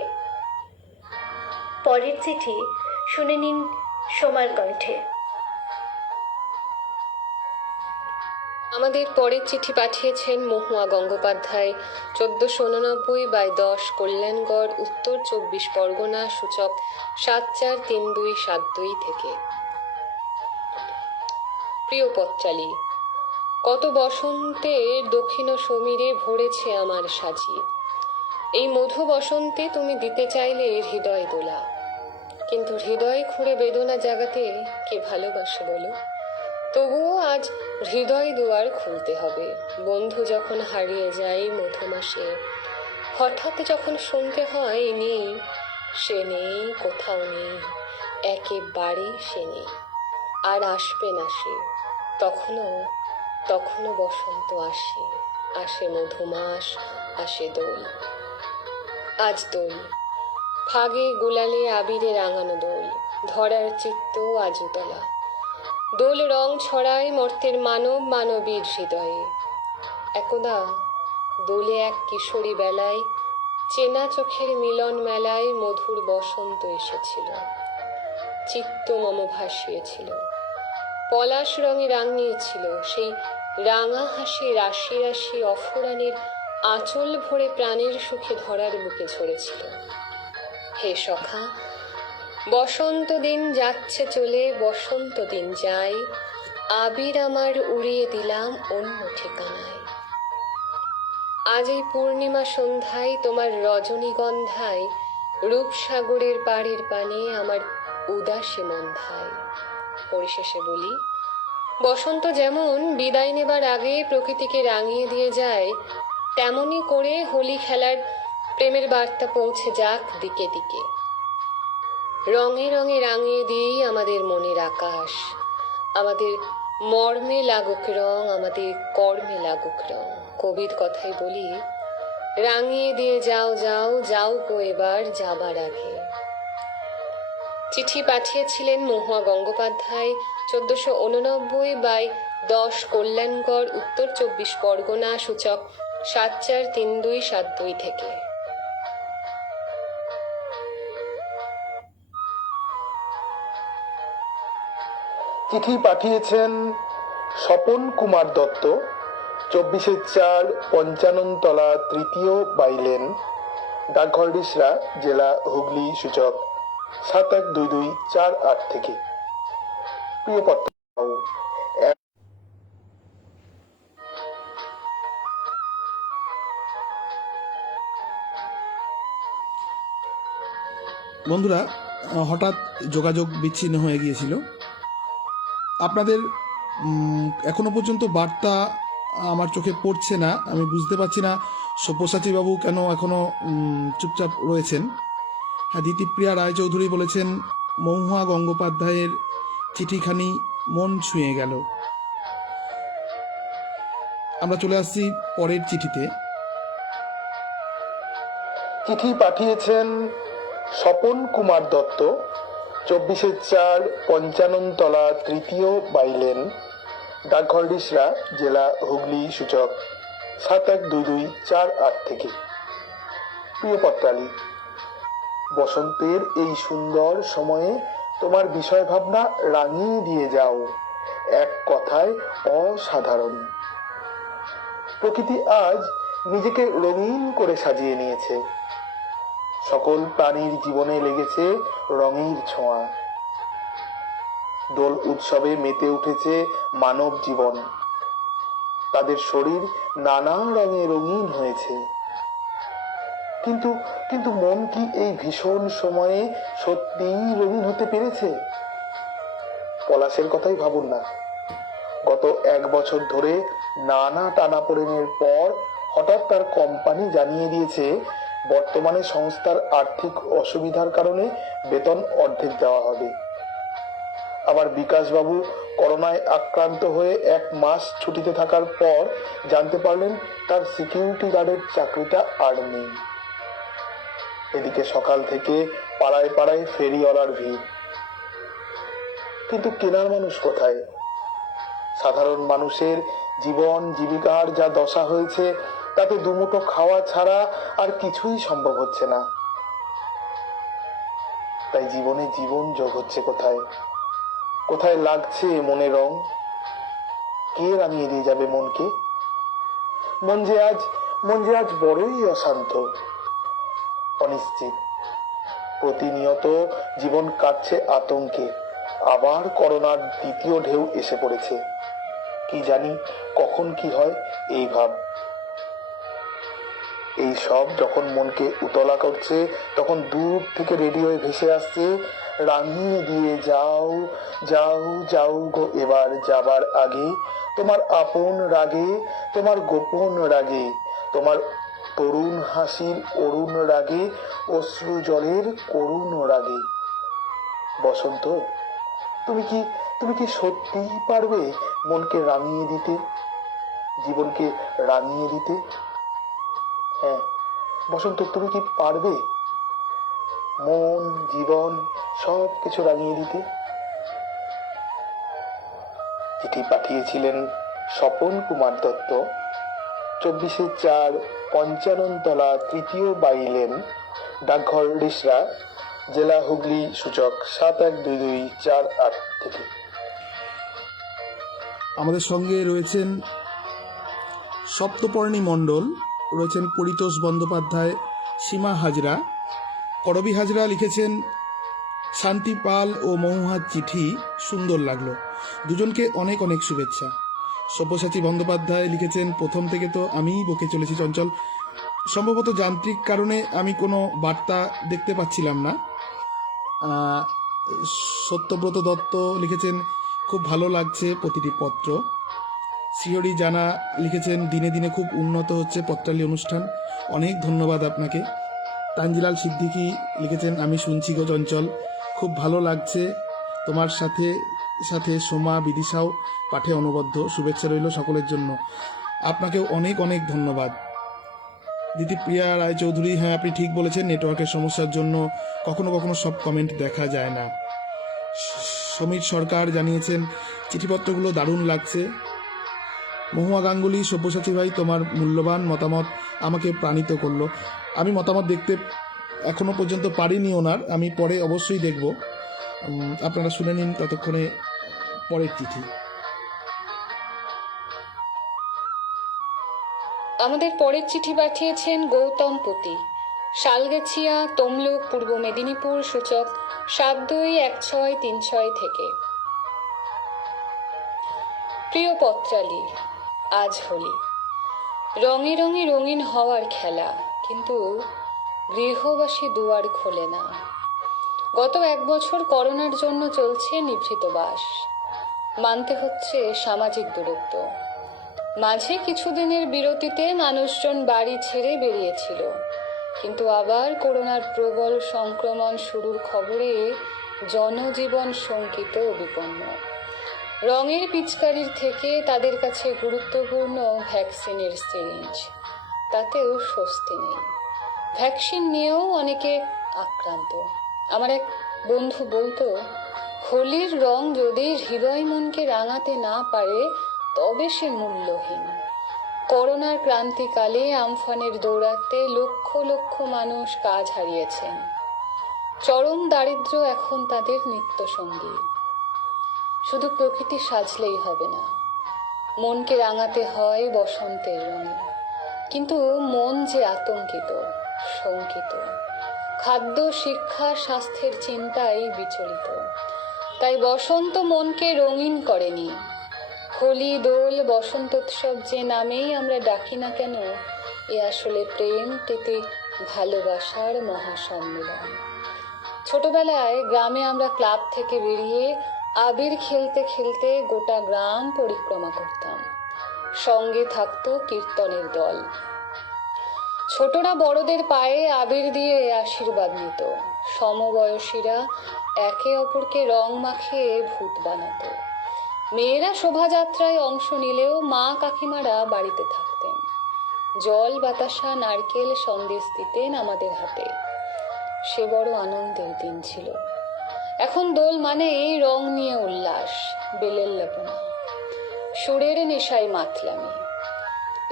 পরের চিঠি শুনে নিন সোমার কণ্ঠে। আমাদের পরের চিঠি পাঠিয়েছেন মহুয়া গঙ্গোপাধ্যায়, 1489/10, কল্যাণগড়, উত্তর 24 পরগনা, সূচক 743272 থেকে। প্রিয় পত্রালি, কত বসন্তের দক্ষিণ সমীরে ভরেছে আমার সাজি। এই মধু বসন্তে তুমি দিতে চাইলে হৃদয় দোলা, কিন্তু হৃদয় খুঁড়ে বেদনা জাগাতে কে ভালোবাসে বলো? তবুও আজ হৃদয় দুয়ার খুলতে হবে। বন্ধু যখন হারিয়ে যায় মধুমাসে, হঠাৎ যখন শুনতে হয় নেই, সে নেই, কোথাও নেই, একেবারে সে নেই, আর আসবে না সে। তখনও বসন্ত আসে, আসে মধুমাস, আসে দোল। আজ দোল, ফাগে গুলালে আবিরে রাঙানো দোল, ধরার চিত্ত আজ উতলা। দোল রং ছড়ায় মর্তের মানব মানবীর হৃদয়ে। একদা দোলে এক কিশোরী বেলায়, চেনা চোখের মিলন মেলায় মধুর বসন্ত এসেছিল, চিত্ত মম ভাসিয়েছিল, পলাশ রঙে রাঙিয়েছিল। সেই রাঙা হাসি রাশি রাশি অফুরানের আঁচল ভরে প্রাণের সুখে ধরার বুকে ঝরেছিল। হে সখা, বসন্ত দিন যাচ্ছে চলে, বসন্ত দিন যায়, আবির আমার উড়িয়ে দিলাম অন্য ঠিকানায়। আজ এই পূর্ণিমা সন্ধ্যায় তোমার রজনীগন্ধায় রূপসাগরের পাড়ের পানে আমার উদাসী মন্ধায়। পরিশেষে বলি, বসন্ত যেমন বিদায় নেবার আগে প্রকৃতিকে রাঙিয়ে দিয়ে যায়, তেমনি করে হোলি খেলার প্রেমের বার্তা পৌঁছে যাক দিকে দিকে। রঙে রঙে রাঙিয়ে দিয়েই আমাদের মনের আকাশ, আমাদের মর্মে লাগুক রং, আমাদের কর্মে লাগুক রং। কবির কথাই বলি, রাঙিয়ে দিয়ে যাও যাও যাও গো এবার যাবার আগে। চিঠি পাঠিয়েছিলেন মহুয়া গঙ্গোপাধ্যায়, 1489/10 কল্যাণগড়, উত্তর 24 পরগনা, সূচক 743272 থেকে। চিঠি পাঠিয়েছেন স্বপন কুমার দত্ত, 24/4 পঞ্চাননতলা, 3য় বাইলেন, ডাকঘর রিসরা, জেলা হুগলি, সূচক 712248 থেকে। প্রিয় পত্র, বন্ধুরা, হঠাৎ যোগাযোগ বিচ্ছিন্ন হয়ে গিয়েছিল। আপনাদের এখনো পর্যন্ত বার্তা আমার চোখে পড়ছে না। আমি বুঝতে পারছি না সব্যসাচীবাবু কেন এখনো চুপচাপ রয়েছেন। হ্যাঁ, দিতিপ্রিয়া রায়চৌধুরী বলেছেন, মহুয়া গঙ্গোপাধ্যায়ের চিঠিখানি মন ছুঁয়ে গেল। আমরা চলে আসছি পরের চিঠিতে। চিঠি পাঠিয়েছেন স্বপন কুমার দত্ত, 24/4 পঞ্চাননতলা, 3য় বাইলেন, ডাকঘর রিসরা, জেলা হুগলি, সূচক 712248 থেকে। প্রিয় পত্রালী, বসন্তের এই সুন্দর সময়ে তোমার বিষয় ভাবনা রাঙিয়ে দিয়ে যাও, এক কথায় অসাধারণ। প্রকৃতি আজ নিজেকে রঙিন করে সাজিয়ে নিয়েছে। সকল প্রাণীর জীবনে লেগেছে রঙের ছোঁয়া। দোল উৎসবে মেতে উঠেছে মানব জীবন। তাদের শরীর নানা রঙে রঙিন হয়েছে। কিন্তু কিন্তু মন কি এই ভীষণ সময়ে সত্যিই রঙিন হতে পেরেছে? পলাশের কথাই ভাবুন না। গত 1 বছর ধরে নানা টানাপোড়েনের পর হঠাৎ তার কোম্পানি জানিয়ে দিয়েছে বর্তমানে সংস্থার আর্থিক অসুবিধার কারণে বেতন অর্ধেক দেওয়া হবে। আবার বিকাশবাবু করোনায় আক্রান্ত হয়ে 1 মাস ছুটিতে থাকার পর জানতে পারলেন তার সিকিউরিটি গার্ডের চাকরিটা আর নেই। এদিকে সকাল থেকে পাড়ায় পাড়ায় ফেরিওয়ালার ভিড়। কিন্তু কেনার মানুষ কোথায়? সাধারণ মানুষের জীবন জীবিকার যা দশা হয়েছে, তাতে দুমুঠো খাওয়া ছাড়া আর কিছুই সম্ভব হচ্ছে না। তাই জীবনে জীবন যোগ হচ্ছে কোথায়? কোথায় লাগছে মনে রং? কে রাঙিয়ে দিয়ে যাবে মনকে? মন যে আজ বড়ই অশান্ত, অনিশ্চিত। প্রতিনিয়ত জীবন কাটছে আতঙ্কে। আবার করোনার দ্বিতীয় ঢেউ এসে পড়েছে। কি জানি কখন কি হয়, এই ভাব। এই সব যখন মনকে উতলা করছে, তখন দূর থেকে রেডিওয়ে ভেসে আসছে, রাঙিয়ে দিয়ে যাও যাও যাও গো এবার যাবার আগে, তোমার আপন রাগে, তোমার গোপন রাগে, তোমার তরুণ হাসির অরুণ রাগে, অশ্রু জলের করুণ রাগে। বসন্ত, তুমি কি সত্যিই পারবে মনকে রাঙিয়ে দিতে, জীবনকে রাঙিয়ে দিতে? হ্যাঁ বসন্ত, তুমি কি পারবে মন, জীবন সব কিছু রাঙিয়ে দিতে? চিঠি পাঠিয়েছিলেন স্বপন কুমার দত্ত, 24/4 পঞ্চাননতলা, 3য় বাইলেন, ডাকঘর রিসরা, জেলা হুগলি, সূচক 712248 থেকে। আমাদের সঙ্গে রয়েছেন সপ্তপর্ণী মণ্ডল, রয়েছেন পরিতোষ বন্দ্যোপাধ্যায়, সীমা হাজরা, করবী হাজরা লিখেছেন, শান্তি পাল ও মহুয়ার চিঠি সুন্দর লাগলো। দুজনকে অনেক অনেক শুভেচ্ছা। সব্যসাচী বন্দ্যোপাধ্যায় লিখেছেন, প্রথম থেকে তো আমিই বকে চলেছি চঞ্চল, সম্ভবত যান্ত্রিক কারণে আমি কোনো বার্তা দেখতে পাচ্ছিলাম না। আহ, সত্যব্রত দত্ত লিখেছেন, খুব ভালো লাগছে প্রতিটি পত্র। শ্রীহরি জানা লিখেছেন, দিনে দিনে খুব উন্নত হচ্ছে পত্রালী অনুষ্ঠান, অনেক ধন্যবাদ আপনাকে। তানজিলাল সিদ্দিকী লিখেছেন, আমি শুনছি গো চঞ্চল, খুব ভালো লাগছে। তোমার সাথে সাথে সোমা বিদিশাও পাঠে অনুবদ্ধ, শুভেচ্ছা রইল সকলের জন্য। আপনাকেও অনেক অনেক ধন্যবাদ। দিতিপ্রিয়া রায়চৌধুরী, হ্যাঁ আপনি ঠিক বলেছেন, নেটওয়ার্কের সমস্যার জন্য কখনো কখনো সব কমেন্ট দেখা যায় না। সমীর সরকার জানিয়েছেন, চিঠিপত্রগুলো দারুণ লাগছে। মহুয়া গাঙ্গুলি, সব্যসাচী ভাই তোমার মূল্যবান মতামত আমাকে প্রাণিত করলো। আমি মতামত দেখতে এখনো পর্যন্ত পারিনি ওনার, আমি পরে অবশ্যই দেখব। আপনারা শুনে নিন ততক্ষণে পরের চিঠি। আমাদের পরের চিঠি পাঠিয়েছেন গৌতম পতি, শালগেছিয়া, তমলুক, পূর্ব মেদিনীপুর, সূচক 721636 থেকে। প্রিয় পত্রালী, আজ হোলি, রঙে রঙে রঙিন হওয়ার খেলা, কিন্তু গৃহবাসী দুয়ার খোলে না। গত 1 বছর করোনার জন্য চলছে নিভৃত বাস, মানতে হচ্ছে সামাজিক দূরত্ব। মাঝে কিছুদিনের বিরতিতে মানুষজন বাড়ি ছেড়ে বেরিয়েছিল, কিন্তু আবার করোনার প্রবল সংক্রমণ শুরুর খবরে জনজীবন শঙ্কিত ও বিপন্ন। রঙের পিচকারির থেকে তাদের কাছে গুরুত্বপূর্ণ ভ্যাকসিনের সিরিঞ্জ, তাতেও স্বস্তি নেই। ভ্যাকসিন নিয়েও অনেকে আক্রান্ত। আমার এক বন্ধু বলতো, হোলির রং যদি হৃদয় মনকে রাঙাতে না পারে তবে সে মূল্যহীন। করোনার ক্রান্তিকালে আমফানের দৌরাত্মে লক্ষ লক্ষ মানুষ কাজ হারিয়েছেন। চরম দারিদ্র্য এখন তাদের নিত্যসঙ্গী। শুধু প্রকৃতি সাজলেই হবে না, মনকে রাঙাতে হয় বসন্তের রঙে। কিন্তু মন যে আতঙ্কিত, শঙ্কিত, খাদ্য, শিক্ষা, স্বাস্থ্যের চিন্তায় বিচলিত। তাই বসন্ত মনকে রঙিন করেনি। হোলি, দোল, বসন্তোৎসব যে নামেই আমরা ডাকি না কেন, এ আসলে প্রেম, প্রীতি, ভালোবাসার মহাসম্মেলন। ছোটবেলায় গ্রামে আমরা ক্লাব থেকে বেরিয়ে আবির খেলতে খেলতে গোটা গ্রাম পরিক্রমা করতাম। সঙ্গে থাকতো কীর্তনের দল। ছোটরা বড়দের পায়ে আবির দিয়ে আশীর্বাদ নিত। সমবয়সীরা একে অপরকে রং মাখিয়ে ভূত বানাতো। মেয়েরা শোভাযাত্রায় অংশ নিলেও মা কাকিমারা বাড়িতে থাকতেন। জল, বাতাসা, নারকেল, সন্দেশ দিতেন আমাদের হাতে। সে বড় আনন্দের দিন ছিল। এখন দোল মানে এই রং নিয়ে উল্লাস, বেলের লাবণা, সুরের নেশায় মাতলামি।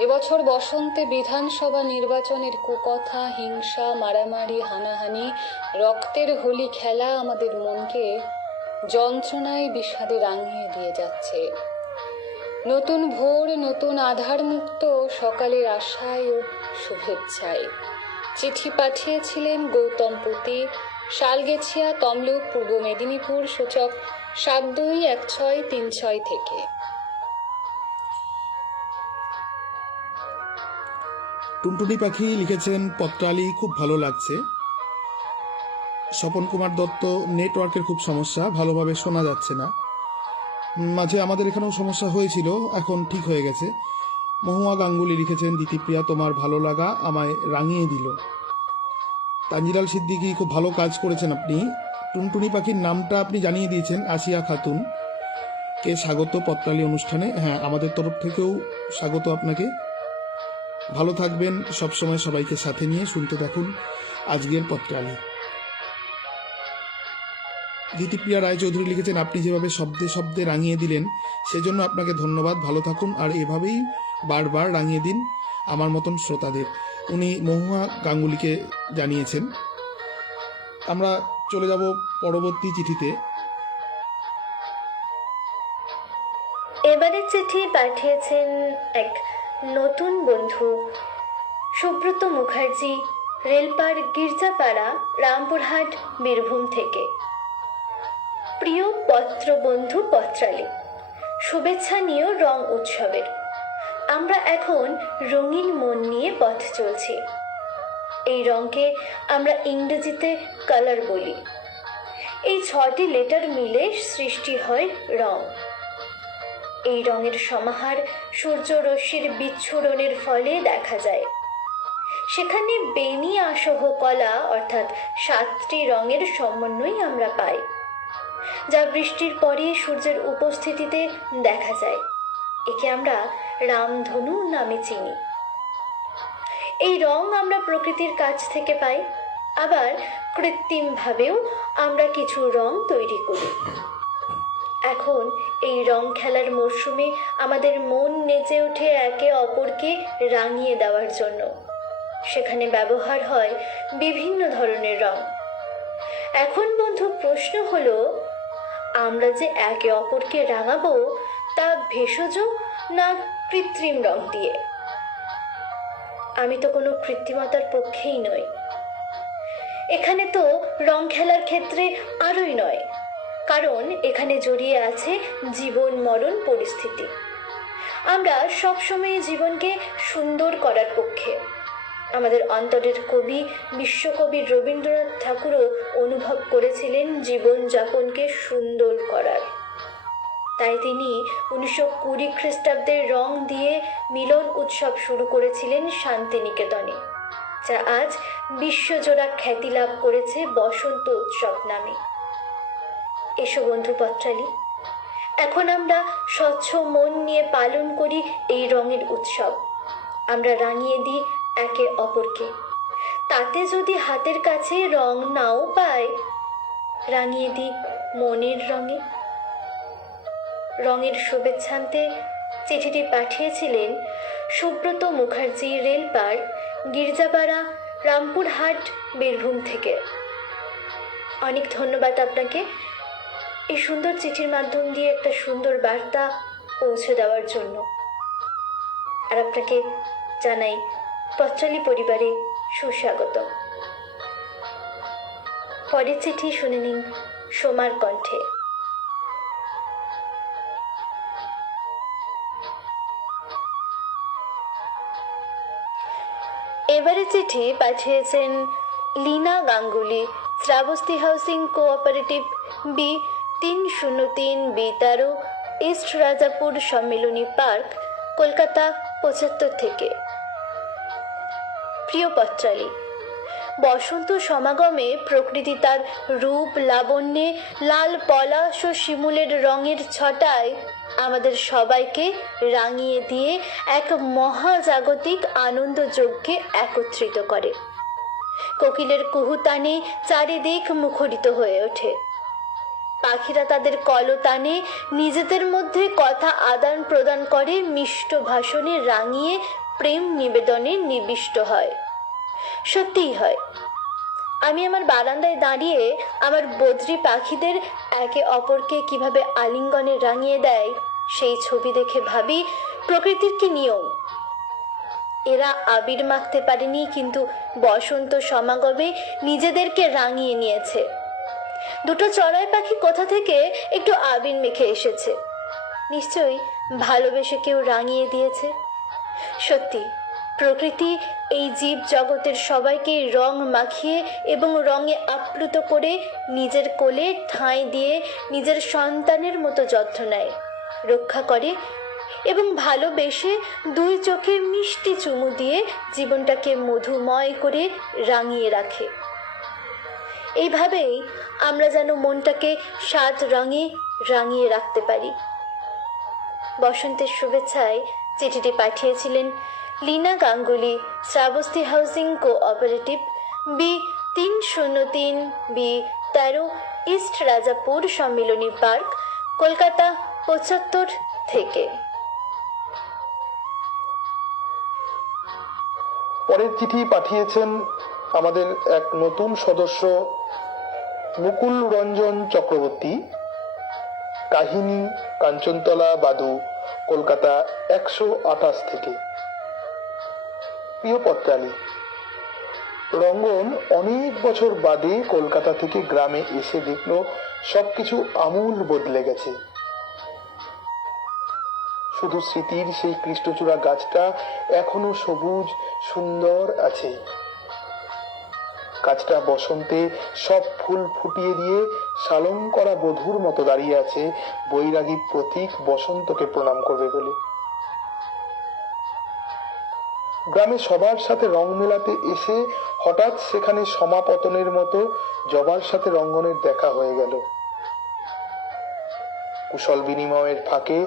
এবছর বসন্তে বিধানসভা নির্বাচনের কুকথা, হিংসা, মারামারি, হানাহানি, রক্তের হোলি খেলা আমাদের মনকে যন্ত্রণায় বিষাদে রাঙিয়ে দিয়ে যাচ্ছে। নতুন ভোর, নতুন আধার মুক্ত সকালের আশায় ও শুভেচ্ছায়। চিঠি পাঠিয়েছিলেন গৌতম পতি, শালগেছিয়া, তমলুক, পূর্ব মেদিনীপুর, সূচক 721636 থেকে। টুনটুনি পাখি লিখেছেন, পত্রালী খুব ভালো লাগছে। স্বপন কুমার দত্ত, নেটওয়ার্কের খুব সমস্যা, ভালোভাবে শোনা যাচ্ছে না। মাঝে আমাদের এখানেও সমস্যা হয়েছিল, এখন ঠিক হয়ে গেছে। মহুয়া গাঙ্গুলি লিখেছেন, দিতিপ্রিয়া তোমার ভালো লাগা আমায় রাঙিয়ে দিল। তানজিলাল সিদ্দিকী, খুব ভালো কাজ করেছেন আপনি। টুনটুনি পাখির নামটা আপনি জানিয়ে দিয়েছেন, আসিয়া খাতুন কে স্বাগত পত্রালী অনুষ্ঠানে। হ্যাঁ, আমাদের তরফ থেকেও স্বাগত আপনাকে। ভালো থাকবেন, সবসময় সবাইকে সাথে নিয়ে শুনতে থাকুন আজকের পত্রালী। দিতিপ্রিয়া রায়চৌধুরী লিখেছেন, আপনি যেভাবে শব্দে শব্দে রাঙিয়ে দিলেন সেজন্য আপনাকে ধন্যবাদ। ভালো থাকুন আর এভাবেই বারবার রাঙিয়ে দিন আমার মতন শ্রোতাদের। উনি মহুয়া গাঙ্গুলিকে জানিয়েছেন। আমরা চলে যাব পরবর্তী চিঠিতে। এবারের চিঠি পাঠিয়েছেন এক নতুন বন্ধু, সুব্রত মুখার্জি, রেলপাড়, গির্জাপাড়া, রামপুরহাট, বীরভূম থেকে। প্রিয় পত্র বন্ধু পত্রালী, শুভেচ্ছা নিয়েও রং উৎসবের। আমরা এখন রঙিন মন নিয়ে পথ চলছি। এই রঙকে আমরা ইংরেজিতে কালার বলি। এই 6টি লেটার মিলে সৃষ্টি হয় রং। এই রঙের সমাহার সূর্য রশ্মির বিচ্ছুরণের ফলে দেখা যায়। সেখানে বেনি আসহ কলা অর্থাৎ 7টি রঙের সমন্বয় আমরা পাই, যা বৃষ্টির পরে সূর্যের উপস্থিতিতে দেখা যায়। একে আমরা রামধনু নামে চিনি। এই রং আমরা প্রকৃতির কাছ থেকে পাই, আবার কৃত্রিমভাবেও আমরা কিছু রং তৈরি করি। এখন এই রং খেলার মরশুমে আমাদের মন নেচে ওঠে একে অপরকে রাঙিয়ে দেওয়ার জন্য। সেখানে ব্যবহার হয় বিভিন্ন ধরনের রং। এখন বন্ধু, প্রশ্ন হলো, আমরা যে একে অপরকে রাঙাবো তা ভেষজ না কৃত্রিম রং দিয়ে? আমি তো কোনো কৃত্রিমতার পক্ষেই নই। এখানে তো রং খেলার ক্ষেত্রে আরোই নয়, কারণ এখানে জড়িয়ে আছে জীবন মরণ পরিস্থিতি। আমরা সবসময় জীবনকে সুন্দর করার পক্ষে। আমাদের অন্তরের কবি বিশ্বকবি রবীন্দ্রনাথ ঠাকুরও অনুভব করেছিলেন জীবন যাপনকে সুন্দর করার। তাই তিনি 1920 খ্রিস্টাব্দে রং দিয়ে মিলন উৎসব শুরু করেছিলেন শান্তিনিকেতনে, যা আজ বিশ্বজোড়া খ্যাতি লাভ করেছে বসন্ত উৎসব নামে। এসো বন্ধু পত্রালি, এখন আমরা স্বচ্ছ মন নিয়ে পালন করি এই রঙের উৎসব। আমরা রাঙিয়ে দিই একে অপরকে। তাতে যদি হাতের কাছে রং নাও পায়, রাঙিয়ে দিই মনের রঙে। রঙের শুভেচ্ছান্তে চিঠিটি পাঠিয়েছিলেন সুব্রত মুখার্জি, রেলপাড়, গির্জাপাড়া, রামপুরহাট, বীরভূম থেকে। অনেক ধন্যবাদ আপনাকে এই সুন্দর চিঠির মাধ্যম দিয়ে একটা সুন্দর বার্তা পৌঁছে দেওয়ার জন্য। আর আপনাকে জানাই পত্রালি পরিবারে সুস্বাগত। পরের চিঠি শুনে নিন সোমার কণ্ঠে। এবারে চিঠি পাঠিয়েছেন Leena Ganguly, Shrabasti housing cooperative, B 303 B13, east Rajapur Sammilani park, Kolkata 75 থেকে। প্রিয় পত্রালি, বসন্ত সমাগমে প্রকৃতি তার রূপ লাবণ্যে লাল পলাশ ও শিমুলের রঙের ছটায় আমাদের সবাইকে রাঙিয়ে দিয়ে এক মহাজাগতিক আনন্দ যজ্ঞে একত্রিত করে। কোকিলের কুহুতানে চারিদিক মুখরিত হয়ে ওঠে। পাখিরা তাদের কলতানে নিজেদের মধ্যে কথা আদান প্রদান করে, মিষ্ট ভাষণে রাঙিয়ে প্রেম নিবেদনে নিবিষ্ট হয়। সত্যিই হয়। আমি আমার বারান্দায় দাঁড়িয়ে আমার বদ্রি পাখিদের একে অপরকে কিভাবে আলিঙ্গনে রাঙিয়ে দেয় সেই ছবি দেখে ভাবি, প্রকৃতির কি নিয়ম! এরা আবির মাখতে পারেনি, কিন্তু বসন্ত সমাগমে নিজেদেরকে রাঙিয়ে নিয়েছে। দুটো চড়াই পাখি কোথা থেকে একটু আবির মেখে এসেছে, নিশ্চয়ই ভালোবেসে কেউ রাঙিয়ে দিয়েছে। সত্যি, প্রকৃতি এই জীব জগতের সবাইকে রং মাখিয়ে এবং রঙে আপ্লুত করে নিজের কোলে ঠাঁই দিয়ে নিজের সন্তানের মতো যত্ন নেয়, রক্ষা করে এবং ভালোবেসে দুই চোখে মিষ্টি চুমু দিয়ে জীবনটাকে মধুময় করে রাঙিয়ে রাখে। এইভাবেই আমরা যেন মনটাকে 7 রঙে রাঙিয়ে রাখতে পারি। বসন্তের শুভেচ্ছায় চিঠিটি পাঠিয়েছিলেন Leena Ganguly, Shrabasti housing cooperative, B 303 B13, east Rajapur Sammilani park, Kolkata 75 থেকে। পরের চিঠি পাঠিয়েছেন আমাদের এক নতুন সদস্য মুকুল রঞ্জন চক্রবর্তী, কাহিনী কাঞ্চনতলা বাদু, কলকাতা 128 থেকে। প্রিয় পত্রালি, রঙ্গন অনেক বছর বাদে কলকাতা থেকে গ্রামে এসে দেখলো সবকিছু আমূল বদলে গেছে। শুধু স্মৃতির সেই কৃষ্ণচূড়া গাছটা এখনো সবুজ সুন্দর আছে। গাছটা বসন্তে সব ফুল ফুটিয়ে দিয়ে সালং করা বধূর মতো দাঁড়িয়ে আছে, বৈরাগী প্রতীক বসন্তকে প্রণাম করবে বলে। গ্রামে সবার সাথে রং মেলাতে এসে হঠাৎ সেখানে সমাপতনের মতো জবার সাথে রঙ্গনের দেখা হয়ে গেল। কুশল বিনিময়ের ফাঁকে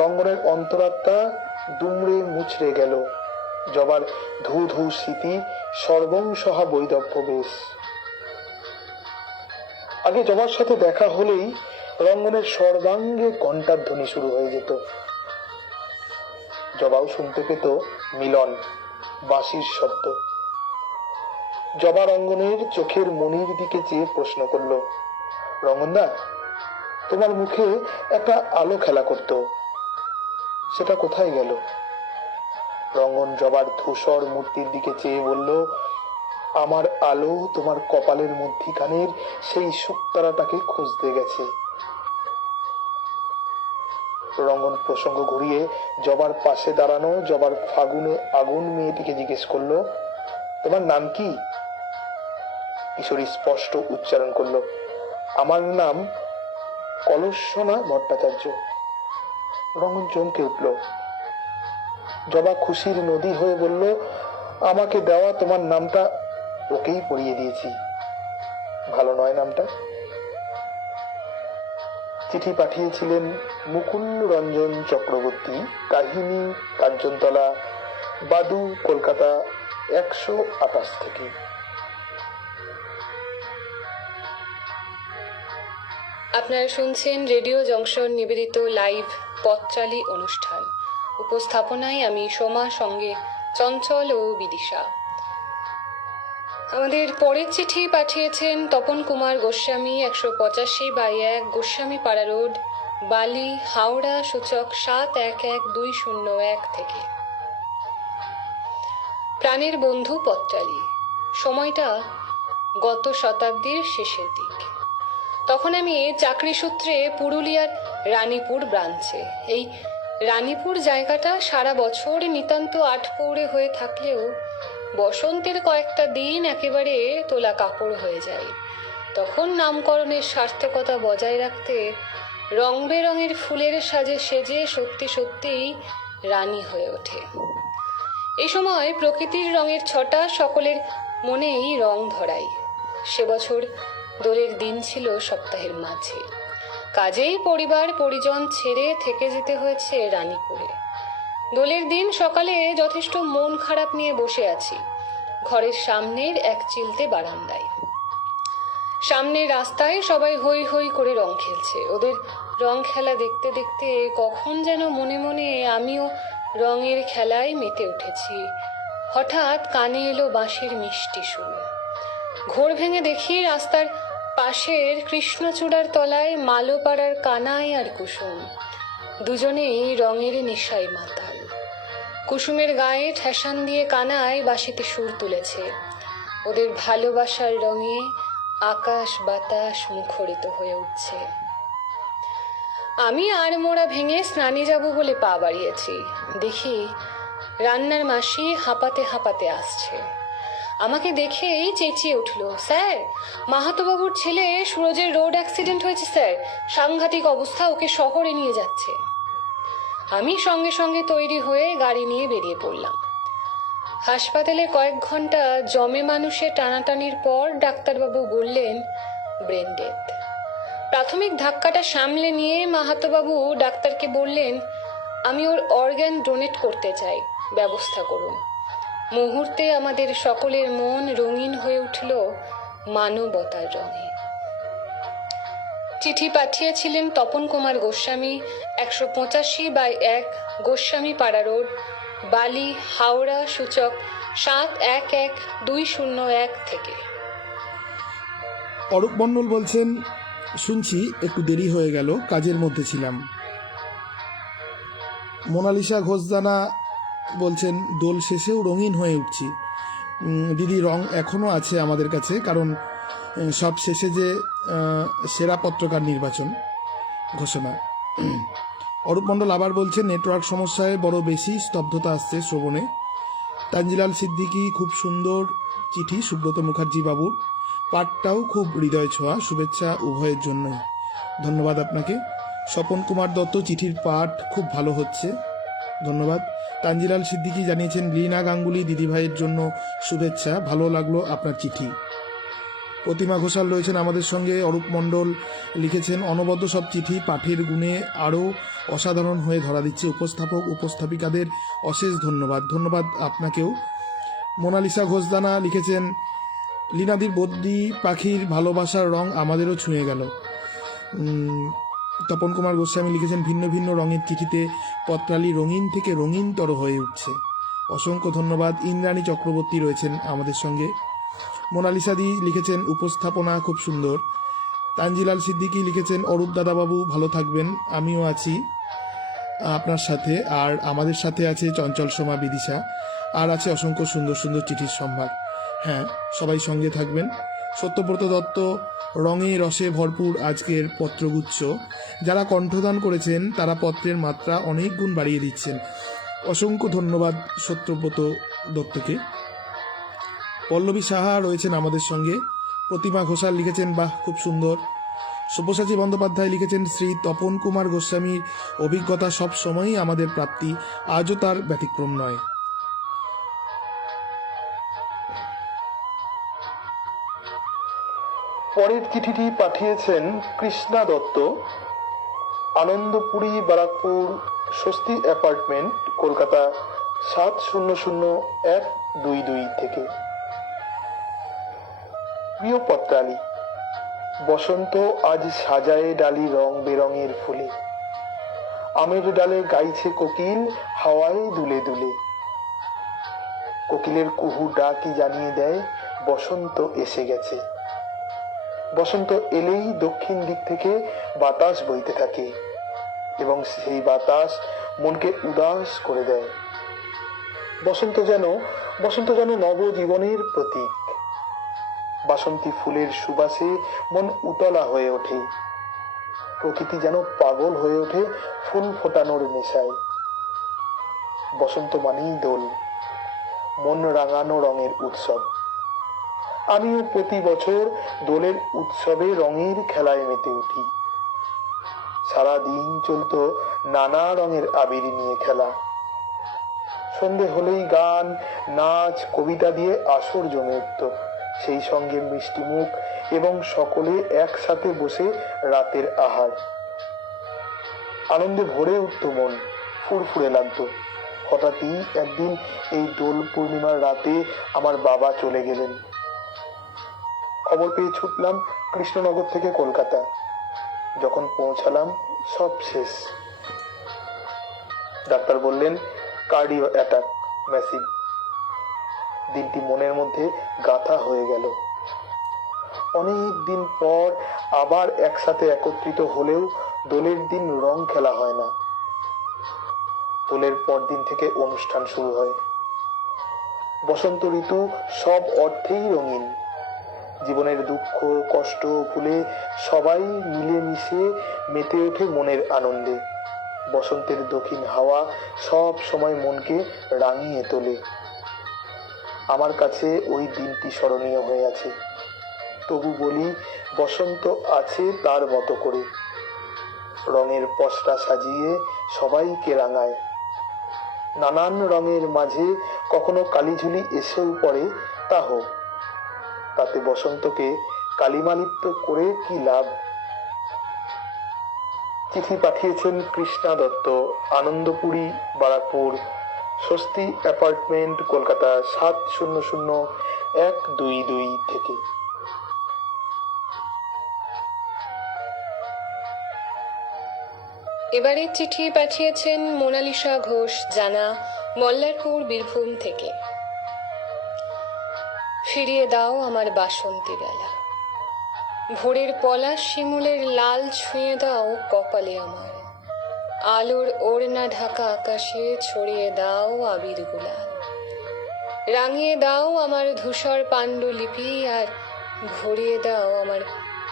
রঙ্গনের অন্তরাত্মা দুমড়ে মুচড়ে গেল। জবার ধূ ধূ স্মৃতি সর্বংসহা বৈদব্য বেশ। আগে জবার সাথে দেখা হলেই রঙ্গনের সর্বাঙ্গে ঘণ্টার ধ্বনি শুরু হয়ে যেত। জবাও শুনতে পেত মিলন, বাঁশির শব্দ। জবা রঙ্গনের চোখের মনির দিকে চেয়ে প্রশ্ন করল, রঙ্গনদা, তোমার মুখে একটা আলো খেলা করত, সেটা কোথায় গেল? রঙ্গন জবার ধূসর মূর্তির দিকে চেয়ে বলল, আমার আলো তোমার কপালের মধ্যিখানের সেই শুকতারাটাকে খুঁজতে গেছে। রঙ্গন প্রসঙ্গ ঘুরিয়ে জবার পাশে দাঁড়ানো জবার ফাগুনে আগুন মেয়েটিকে জিজ্ঞেস করলো, তোমার নাম কি? কিশোরী স্পষ্ট উচ্চারণ করলো, আমার নাম কলস্বনা ভট্টাচার্য। রঙ্গন চমকে উঠল। জবা খুশির নদী হয়ে বলল, আমাকে দেওয়া তোমার নামটা ওকেই পড়িয়ে দিয়েছি। ভালো নয় নামটা? চিঠি পাঠিয়েছিলেন মুকুল রঞ্জন চক্রবর্তী, কাহিনী কাঞ্চনতলা, বাদু, কলকাতা 128 থেকে। আপনারা শুনছেন রেডিও জংশন নিবেদিত লাইভ পথচালী অনুষ্ঠান। উপস্থাপনায় আমি সোমা, সঙ্গে চঞ্চল ও বিদিশা। আমাদের পরের চিঠি পাঠিয়েছেন তপন কুমার গোস্বামী, 185/1 গোস্বামী পাড়া রোড, বালি, হাওড়া, সূচক 711201 থেকে। প্রাণের বন্ধু পথচালী। সময়টা গত শতাব্দীর শেষের দিক। তখন আমি চাকরি সূত্রে পুরুলিয়ার রানীপুর ব্রাঞ্চে। এই রানীপুর জায়গাটা সারা বছর নিতান্ত আটপৌড়ে হয়ে থাকলেও বসন্তের কয়েকটা দিন একেবারে তোলা কাপড় হয়ে যায়। তখন নামকরণের সার্থকতা বজায় রাখতে রং বেরঙের ফুলের সাজে সেজে সত্যি সত্যিই রানী হয়ে ওঠে। এই সময় প্রকৃতির রঙের ছটা সকলের মনেই রং ধরায়। সে বছর দোলের দিন ছিল সপ্তাহের মাঝে। কাজেই পরিবার পরিজন ছেড়ে থেকে যেতে হয়েছে রানীপুরে। দোলের দিন সকালে যথেষ্ট মন খারাপ নিয়ে বসে আছি ঘরের সামনের এক চিলতে বারান্দায়। সামনের রাস্তায় সবাই হই হই করে রং খেলছে। ওদের রং খেলা দেখতে দেখতে কখন যেন মনে মনে আমিও রঙের খেলায় মেতে উঠেছি। হঠাৎ কানে এলো বাঁশির মিষ্টি সুর। ঘোর ভেঙে দেখি রাস্তার পাশের কৃষ্ণচূড়ার তলায় মালোপাড়ার কানাই আর কুসুম দুজনেই রঙের নেশায় মাতাল। কুসুমের গায়ে ঠেসান দিয়ে কানাই বাঁশিতে সুর তুলেছে। ওদের ভালোবাসার রঙে আকাশ বাতাস মুখরিত হয়ে উঠছে। আমি আর মোড়া ভেঙে স্নানে যাব বলে পা বাড়িয়েছি। দেখি রান্নার মাসি হাঁপাতে হাঁপাতে আসছে। আমাকে দেখেই চেঁচিয়ে উঠল, স্যার, মাহাতোবাবুর ছেলে সুরজের রোড অ্যাক্সিডেন্ট হয়েছে স্যার, সাংঘাতিক অবস্থা, ওকে শহরে নিয়ে যাচ্ছে। আমি সঙ্গে সঙ্গে তৈরি হয়ে গাড়ি নিয়ে বেরিয়ে পড়লাম। হাসপাতালে কয়েক ঘন্টা জমে মানুষে টানাটানির পর ডাক্তারবাবু বললেন ব্রেন ডেথ। প্রাথমিক ধাক্কাটা সামলে নিয়ে মাহাতোবাবু ডাক্তারকে বললেন, আমি ওর অর্গ্যান ডোনেট করতে চাই, ব্যবস্থা করুন। মুহূর্তে আমাদের সকলের মন রঙিন হয়ে উঠল মানবতার রঙে। চিঠি পাঠিয়েছিলেন তপন কুমার গোস্বামী, 185/1 গোস্বামী পাড়া রোড, বালি, হাওড়া, সূচক 711201 থেকে। অরূপ মণ্ডল বলছেন, শুনছি একটু দেরি হয়ে গেল, কাজের মধ্যে ছিলাম। মোনালিসা ঘোষদানা বলছেন, দোল শেষেও রঙিন হয়ে উঠছি। দিদি, রং এখনও আছে আমাদের কাছে, কারণ সব শেষে যে সেরা পত্রকার নির্বাচন ঘোষণা, অরূপ মণ্ডল আবার বলছেন, নেটওয়ার্ক সমস্যায় বড় বেশি স্তব্ধতা আসছে শ্রবণে। তানজিলাল সিদ্দিকী, খুব সুন্দর চিঠি সুব্রত মুখার্জি বাবুর, পাঠটাও খুব হৃদয় ছোঁয়া, শুভেচ্ছা উভয়ের জন্য। ধন্যবাদ আপনাকে। স্বপন কুমার দত্ত, চিঠির পাঠ খুব ভালো হচ্ছে, ধন্যবাদ। তানজিলাল সিদ্দিকী জানিয়েছেন, লীনা গাঙ্গুলি দিদিভাইয়ের জন্য শুভেচ্ছা, ভালো লাগলো আপনার চিঠি। প্রতিমা ঘোষাল রয়েছেন আমাদের সঙ্গে। অরূপ মণ্ডল লিখেছেন, অনবদ্য সব চিঠি পাঠের গুণে আরও অসাধারণ হয়ে ধরা দিচ্ছে, উপস্থাপক উপস্থাপিকাদের অশেষ ধন্যবাদ। ধন্যবাদ আপনাকেও। মোনালিসা ঘোষদানা লিখেছেন, লীনাদির বদ্যি পাখির ভালোবাসার রং আমাদেরও ছুঁয়ে গেল। তপন কুমার গোস্বামী লিখেছেন, ভিন্ন ভিন্ন রঙের চিঠিতে পত্রালি রঙিন থেকে রঙিনতর হয়ে উঠছে। অসংখ্য ধন্যবাদ। ইন্দ্রাণী চক্রবর্তী রয়েছেন আমাদের সঙ্গে। মোনালিসাদি লিখেছেন, উপস্থাপনা খুব সুন্দর। তানজিলাল সিদ্দিকী লিখেছেন, অরূপ দাদাবাবু ভালো থাকবেন, আমিও আছি আপনার সাথে। আর আমাদের সাথে আছে চঞ্চল সোমা বিদিশা, আর আছে অসংখ্য সুন্দর সুন্দর চিঠির সম্ভার। হ্যাঁ, সবাই সঙ্গে থাকবেন। সত্যব্রত দত্ত, রঙে রসে ভরপুর আজকের পত্রগুচ্ছ। যারা কণ্ঠদান করেছেন তারা পত্রের মাত্রা অনেক গুণ বাড়িয়ে দিচ্ছেন। অসংখ্য ধন্যবাদ সত্যব্রত দত্তকে। পল্লবী সাহা রয়েছেন আমাদের সঙ্গে। প্রতিমা ঘোষাল লিখেছেন, বাহ খুব সুন্দর। সব্যসাচী বন্দ্যোপাধ্যায় লিখেছেন, শ্রী তপন কুমার গোস্বামীর অভিজ্ঞতা সব সময়ই আমাদের প্রাপ্তি, আজও তার ব্যতিক্রম নয়। পরের চিঠিটি পাঠিয়েছেন কৃষ্ণা দত্ত, আনন্দপুরী, বারাকপুর, স্বস্তি অ্যাপার্টমেন্ট, কলকাতা 700122 থেকে। প্রিয় পত্রালি, বসন্ত আজ সাজায়ে ডালি রং বেরঙের ফুলে, আমের ডালে গাইছে কোকিল হাওয়ায় দুলে দুলে। কোকিলের কুহু ডাকই জানিয়ে দেয় বসন্ত এসে গেছে। বসন্ত এলেই দক্ষিণ দিক থেকে বাতাস বইতে থাকে এবং সেই বাতাস মনকে উদাস করে দেয়। বসন্ত যেন নবজীবনের প্রতীক। বাসন্তী ফুলের সুবাসে মন উতলা হয়ে ওঠে। প্রকৃতি যেন পাগল হয়ে ওঠে ফুল ফোটানোর নেশায়। বসন্ত মানেই দোল, মন রাঙানো রঙের উৎসব। আমিও প্রতি বছর দোলের উৎসবে রঙের খেলায় মেতে উঠি। সারাদিন চলত নানা রঙের আবির নিয়ে খেলা। সন্ধে হলেই গান, নাচ, কবিতা দিয়ে আসর জমে উঠত, সেই সঙ্গে মিষ্টি মুখ এবং সকলে একসাথে বসে রাতের আহার। আনন্দে ভরে উঠত মন, ফুরফুরে লাগতো। হঠাৎই একদিন এই দোল পূর্ণিমার রাতে আমার বাবা চলে গেলেন। খবর পেয়ে ছুটলাম কৃষ্ণনগর থেকে কলকাতা। যখন পৌঁছালাম সব শেষ। ডাক্তার বললেন কার্ডিও অ্যাটাক, ম্যাসিভ। দিনটি মনের মধ্যে গাঁথা হয়ে গেল। অনেক দিন পর আবার একসাথে একত্রিত হলেও দোলের দিন রং খেলা হয় না। দোলের পরদিন থেকে অনুষ্ঠান শুরু হয়। বসন্ত ঋতু সব অর্থেই রঙিন। জীবনের দুঃখ কষ্ট ভুলে সবাই মিলেমিশে মেতে ওঠে মনের আনন্দে। বসন্তের দক্ষিণ হাওয়া সব সময় মনকে রাঙিয়ে তোলে। আমার কাছে ওই দিনটি স্মরণীয় হয়ে আছে। তবু বলি, বসন্ত আছে তার মতো করে, রঙের পসরা সাজিয়ে সবাইকে রাঙায়। নানান রঙের মাঝে কখনো কালিঝুলি এসেও পড়ে, তা হোক, তাতে বসন্তকে কালিমালিপ্ত করে কি লাভ। চিঠি পাঠিয়েছেন কৃষ্ণা দত্ত, আনন্দপুরী, বারাকপুর, স্বস্তি অ্যাপার্টমেন্ট, কলকাতা 700122 থেকে। এবারে চিঠি পাঠিয়েছেন মোনালিসা ঘোষ জানা, মল্লারপুর, বীরভূম থেকে। ফিরিয়ে দাও আমার বাসন্তী বেলা, ভোরের পলাশ শিমুলের লাল ছুঁয়ে দাও কপালে আমার, আলোর ওড়না ঢাকা আকাশে ছড়িয়ে দাও আবির গুলাল, রাঙিয়ে দাও আমার ধূসর পাণ্ডুলিপি আর ভরিয়ে দাও আমার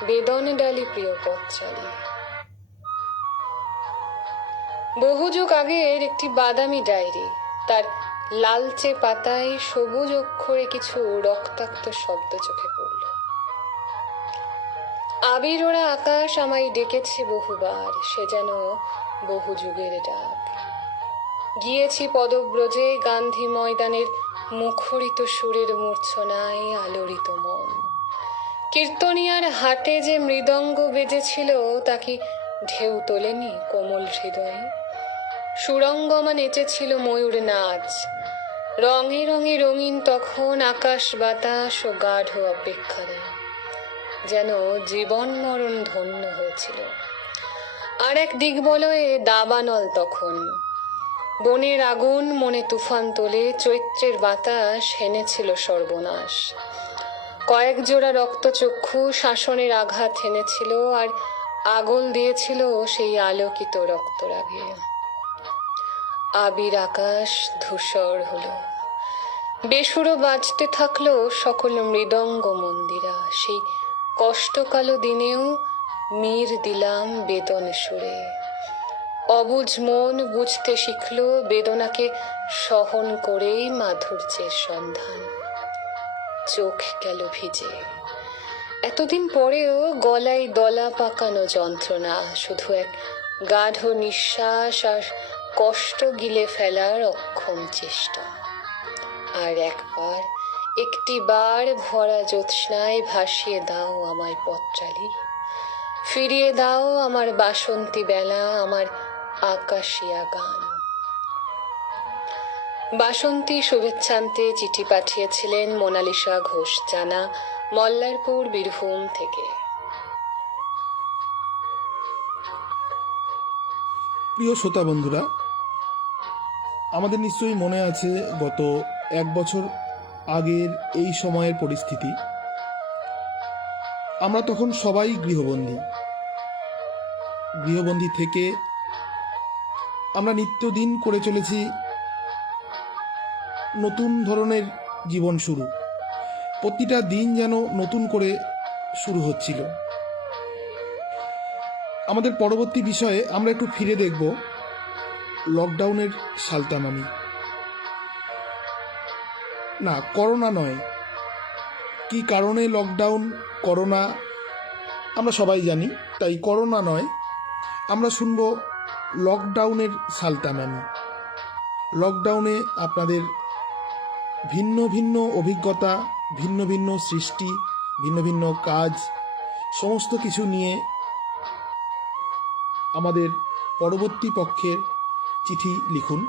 বেদন ডালি প্রিয় পথচালী। বহু যুগ আগের একটি বাদামি ডায়েরি, তার লালচে পাতায় সবুজ অক্ষরে কিছু রক্তাক্ত শব্দ চোখে পড়ল। আবির ওরা আকাশ আমায় ডেকেছে বহুবার, সে যেন বহু যুগের ডাক। গিয়েছি পদব্রজে গান্ধী ময়দানের মুখরিত সুরের মূর্ছনায় আলোড়িত মন। কীর্তনিয়ার হাটে যে মৃদঙ্গ বেজেছিল তা কি ঢেউ তোলেনি কোমল হৃদয়ে? সুরঙ্গমা নেচেছিল ময়ূর নাচ। রঙে রঙে রঙিন তখন আকাশ বাতাস ও গাঢ় অপেক্ষা দেয়, যেন জীবন মরণ ধন্য হয়েছিল। আর এক দিগ্বলয়ে দাবানল তখন। বনের আগুন মনে তুফান তোলে, চৈত্রের বাতাস হেনেছিল সর্বনাশ। কয়েক জোড়া রক্তচক্ষু শাসনের আঘাত হেনেছিল, আর আগল দিয়েছিল সেই আলোকিত রক্তরাগে। আবির আকাশ ধূসর হলো, বেসুরো বাজতে থাকলো সকল মৃদঙ্গ মন্দিরা। সেই কষ্টকালো দিনেও মীর দিলাম বেদন সুরে। অবুঝ মন বুঝতে শিখল বেদনাকে সহন করেই মাধুর্যের সন্ধান। চোখ গেল ভিজে, এতদিন পরেও গলায় দলা পাকানো যন্ত্রণা, শুধু এক গাঢ় নিঃশ্বাস আর কষ্ট গিলে ফেলার অক্ষম চেষ্টা। আর একবার, একটি বার ভরা জ্যোৎস্নায় ভাসিয়ে দাও আমায় পত্রালি, ফিরিয়ে দাও আমার বাসন্তী বেলা, আমার আকাশিয়া গান। বাসন্তী শুভেচ্ছান্তে চিঠি পাঠিয়েছিলেন মোনালিসা ঘোষ জানা, মল্লারপুর, বীরভূম থেকে। প্রিয় শ্রোতা বন্ধুরা, আমাদের নিশ্চয়ই মনে আছে গত 1 বছর আগের এই সময়ের পরিস্থিতি। আমরা তখন সবাই গৃহবন্দী থেকে আমরা নিত্যদিন করে চলেছি নতুন ধরনের জীবন শুরু। প্রতিটা দিন যেন নতুন করে শুরু হচ্ছিল। আমাদের পরবর্তী বিষয়ে আমরা একটু ফিরে দেখব লকডাউনের সালতামামি। না, করোনা নয়। কি কারণে লকডাউন, করোনা আমরা সবাই জানি, তাই করোনা নয়, আমরা শুনব লকডাউনের সালতামামি। লকডাউনে আপনাদের ভিন্ন ভিন্ন অভিজ্ঞতা, ভিন্ন ভিন্ন সৃষ্টি, ভিন্ন ভিন্ন কাজ, সমস্ত কিছু নিয়ে আমাদের পরবর্তী পক্ষের চিঠি লিখুন।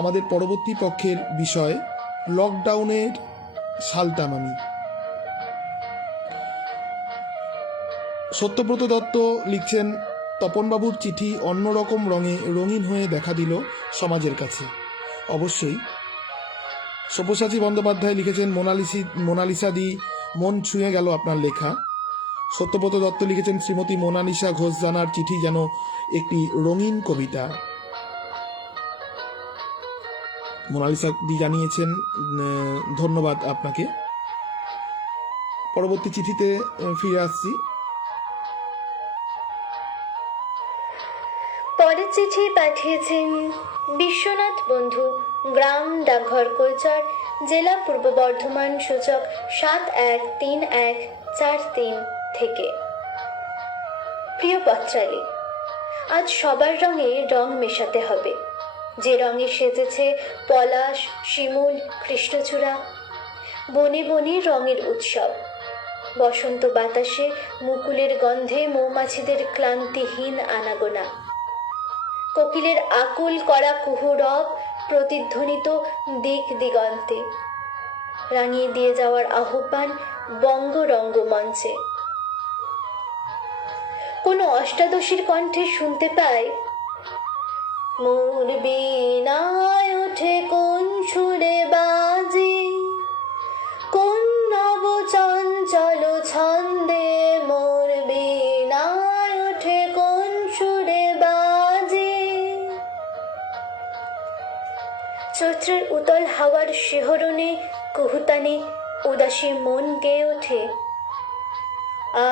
আমাদের পরবর্তী পক্ষের বিষয় লকডাউনের সালতামামি। সত্যব্রত দত্ত লিখছেন, তপনবাবুর চিঠি অন্যরকম রঙে রঙিন হয়ে দেখা দিল সমাজের কাছে। অবশ্যই। সব্যসাচী বন্দ্যোপাধ্যায় লিখেছেন, মোনালিসা দি মন ছুঁয়ে গেল আপনার লেখা। সত্যব্রত দত্ত লিখেছেন, শ্রীমতী মোনালিসা ঘোষ জানার চিঠি যেন একটি রঙিন কবিতা। মোনালিসা দি জানিয়েছেন, ধন্যবাদ আপনাকে। পরবর্তী চিঠিতে ফিরে আসছি। পরের চিঠি পাঠিয়েছেন বিশ্বনাথ বন্ধু, গ্রাম ডাকঘর কোলচর, জেলা পূর্ব বর্ধমান, সূচক 713143 থেকে। প্রিয় পত্রালি, আজ সবার রঙে রং মেশাতে হবে। যে রঙে সেজেছে পলাশ, শিমুল, কৃষ্ণচূড়া, বনে বনে রঙের উৎসব। বসন্ত বাতাসে মুকুলের গন্ধে মৌমাছিদের ক্লান্তিহীন আনাগোনা, কোকিলের আকুল করা কুহুরব প্রতিধ্বনিত দিক দিগন্তে, রাঙিয়ে দিয়ে যাওয়ার আহ্বান বঙ্গরঙ্গ মঞ্চে। কোন অষ্টাদশীর কণ্ঠে শুনতে পাই, মোর বীণায় ওঠে কোন সুরে বাজে, কোন নব চঞ্চল ছন্দে, মোর বীণায় ওঠে কোন সুরে বাজে। চৈত্রের উতল হাওয়ার শিহরণে কুহুতানে উদাসী মন গেয়ে ওঠে,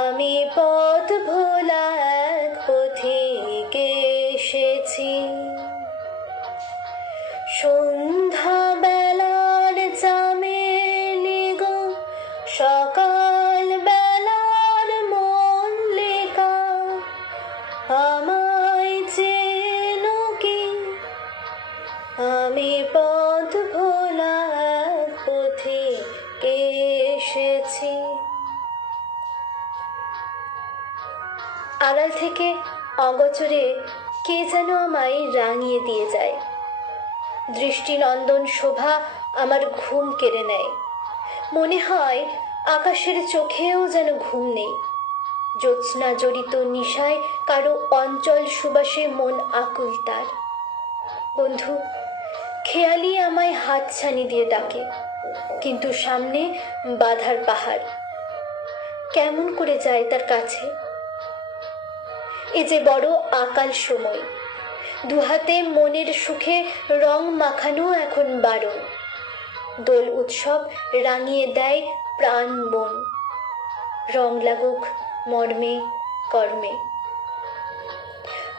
আমি পথ ভোলা এক পথিকে আড়াল থেকে অগোচরে কে যেন আমায় রাঙিয়ে দিয়ে যায়। দৃষ্টিনন্দন শোভা আমার ঘুম কেড়ে নেয়। মনে হয় আকাশের চোখেও যেন ঘুম নেই। জ্যোৎস্না জড়িত নিশায় কারো অঞ্চল সুবাসে মন আকুল তার। বন্ধু খেয়ালি আমায় হাতছানি দিয়ে ডাকে, কিন্তু সামনে বাধার পাহাড়। কেমন করে যায় তার কাছে? এ যে বড় আকাল সময়। দুহাতে মনের সুখে রং মাখানো এখন বারণ। দোল উৎসব রাঙিয়ে দেয় প্রাণ মন। রং লাগুক মর্মে কর্মে।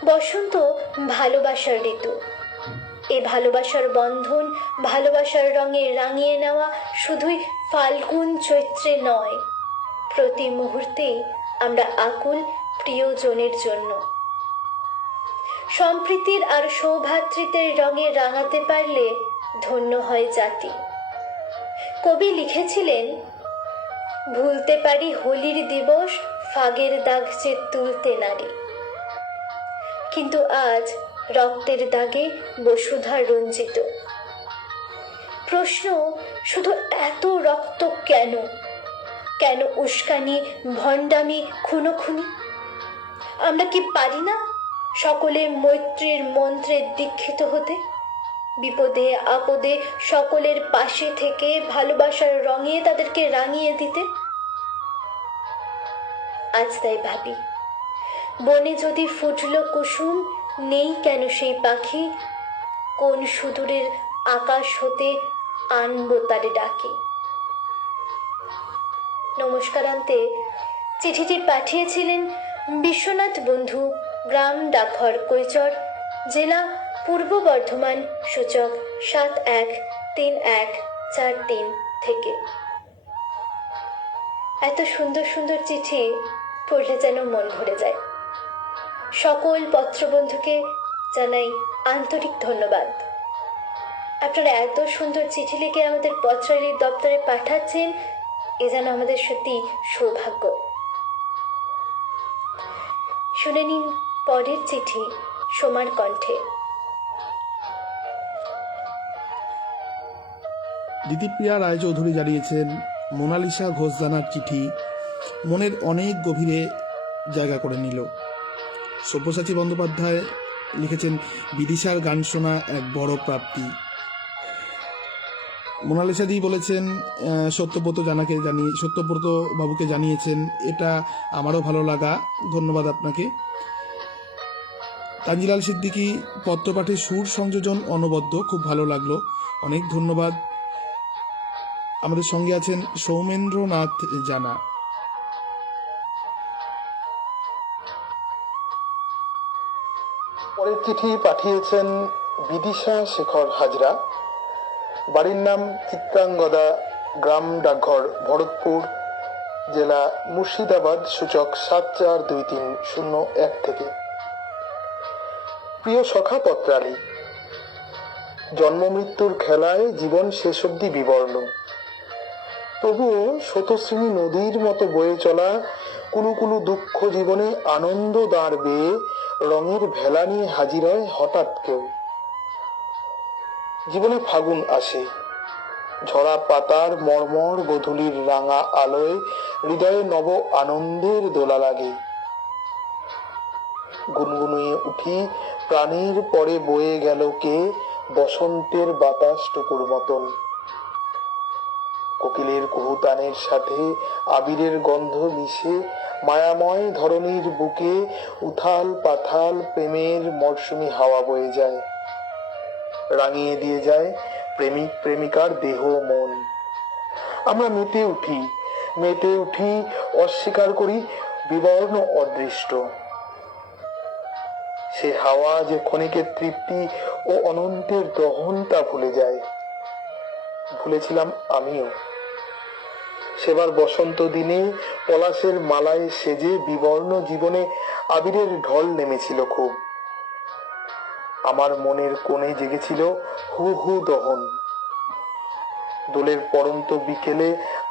বসন্ত ভালোবাসার ঋতু। এ ভালোবাসার বন্ধন, ভালোবাসার রঙে রাঙিয়ে নেওয়া শুধুই ফাল্গুন চৈত্রে নয়, প্রতি মুহূর্তেই আমরা আকুল প্রিয়জনের জন্য। সম্প্রীতির আর সৌভ্রাতৃত্বের রঙে রাঙাতে পারলে ধন্য হয় জাতি। কবি লিখেছিলেন, ভুলতে পারি হোলির দিবস, ফাগের দাগ যে তুলতে নারী। কিন্তু আজ রক্তের দাগে বসুধা রঞ্জিত। প্রশ্ন শুধু এত রক্ত কেন? কেন উস্কানি, ভণ্ডামি, খুনোখুনি? আমরা কি পারি না সকলে মৈত্রীর মন্ত্রে দীক্ষিত হতে? বিপদে আপদে সকলের পাশে থেকে ভালোবাসার রঙে তাদেরকে রাঙিয়ে দিতে? আজ তাই ভাবি, বনে যদি ফুটল কুসুম, নেই কেন সেই পাখি? কোন সুদূরের আকাশ হতে আনবো তারে ডাকি। নমস্কারান্তে চিঠিটি পাঠিয়েছিলেন বিশ্বনাথ বন্ধু, গ্রাম ডাকঘর কৈচর, জেলা পূর্ব বর্ধমান, সূচক 713143 থেকে। এত সুন্দর সুন্দর চিঠি পড়লে যেন মন ভরে যায়। সকল পত্রবন্ধুকে জানাই আন্তরিক ধন্যবাদ। আপনারা এত সুন্দর চিঠি লিখে আমাদের পত্রাবলী দপ্তরে পাঠাচ্ছেন, এ যেন আমাদের সত্যি সৌভাগ্য। শুনে নিন পরের চিঠি সোমার কণ্ঠে। দিতিপ্রিয়া রায়চৌধুরী জানিয়েছেন, মোনালিসা ঘোষদানার চিঠি মনের অনেক গভীরে জায়গা করে নিল। সব্যসাচী বন্দ্যোপাধ্যায় লিখেছেন, বিদিশার গান শোনা এক বড় প্রাপ্তি। মোনালিসাদি বলেছেন, সত্যব্রত বাবুকে জানিয়েছেন, এটা আমারও ভালো লাগা, ধন্যবাদ আপনাকে। তানজিলাল সিদ্দিকী, পত্রপাঠে সুর সংযোজন অনবদ্য, খুব ভালো লাগলো, অনেক ধন্যবাদ। আমাদের সঙ্গে আছেন সৌমেন্দ্রনাথ জানা। পরের চিঠি পাঠিয়েছেন বিদিশা শেখর হাজরা, বাড়ির নাম চিত্রাঙ্গদা, গ্রাম ডাকঘর ভরতপুর, জেলা মুর্শিদাবাদ, সূচক 742301 থেকে। প্রিয় সখা পত্রালী, জন্ম মৃত্যুর খেলায় জীবন শেষ অবধি বিবর্ণ, তবুও স্রোতস্বিনী নদীর মতো বয়ে চলা কুলুকুলু দুঃখ জীবনে আনন্দ দাঁড় বেয়ে রঙের ভেলা নিয়ে হাজির হয় হঠাৎ কেউ। জীবনে ফাগুন আসে, ঝরা পাতার মর্মর গোধূলির রাঙা আলোয় হৃদয়ে নব আনন্দের দোলা লাগে। গুনগুনিয়ে উঠি, প্রাণের পরে বয়ে গেল কে বসন্তের বাতাস টুকুর মতন। কোকিলের কুহুতানের সাথে আবিরের গন্ধ মিশে মায়াময় ধরণীর বুকে উথাল পাথাল প্রেমের মরশুমি হাওয়া বয়ে যায়, রাঙিয়ে দিয়ে যায় প্রেমিক প্রেমিকার দেহ মন। আমরা মেতে উঠি, অস্বীকার করি বিবর্ণ অদৃষ্ট। সে হাওয়া যে ক্ষণিকের তৃপ্তি ও অনন্তের দহন তা ভুলে যায়। ভুলেছিলাম আমিও। সেবার বসন্ত দিনে পলাশের মালায় সেজে বিবর্ণ জীবনে আবিরের ঢল নেমেছিল খুব। আমার মনের কোণে জেগেছিল হু হু দহন। দোলের পড়ন্ত বিকেলে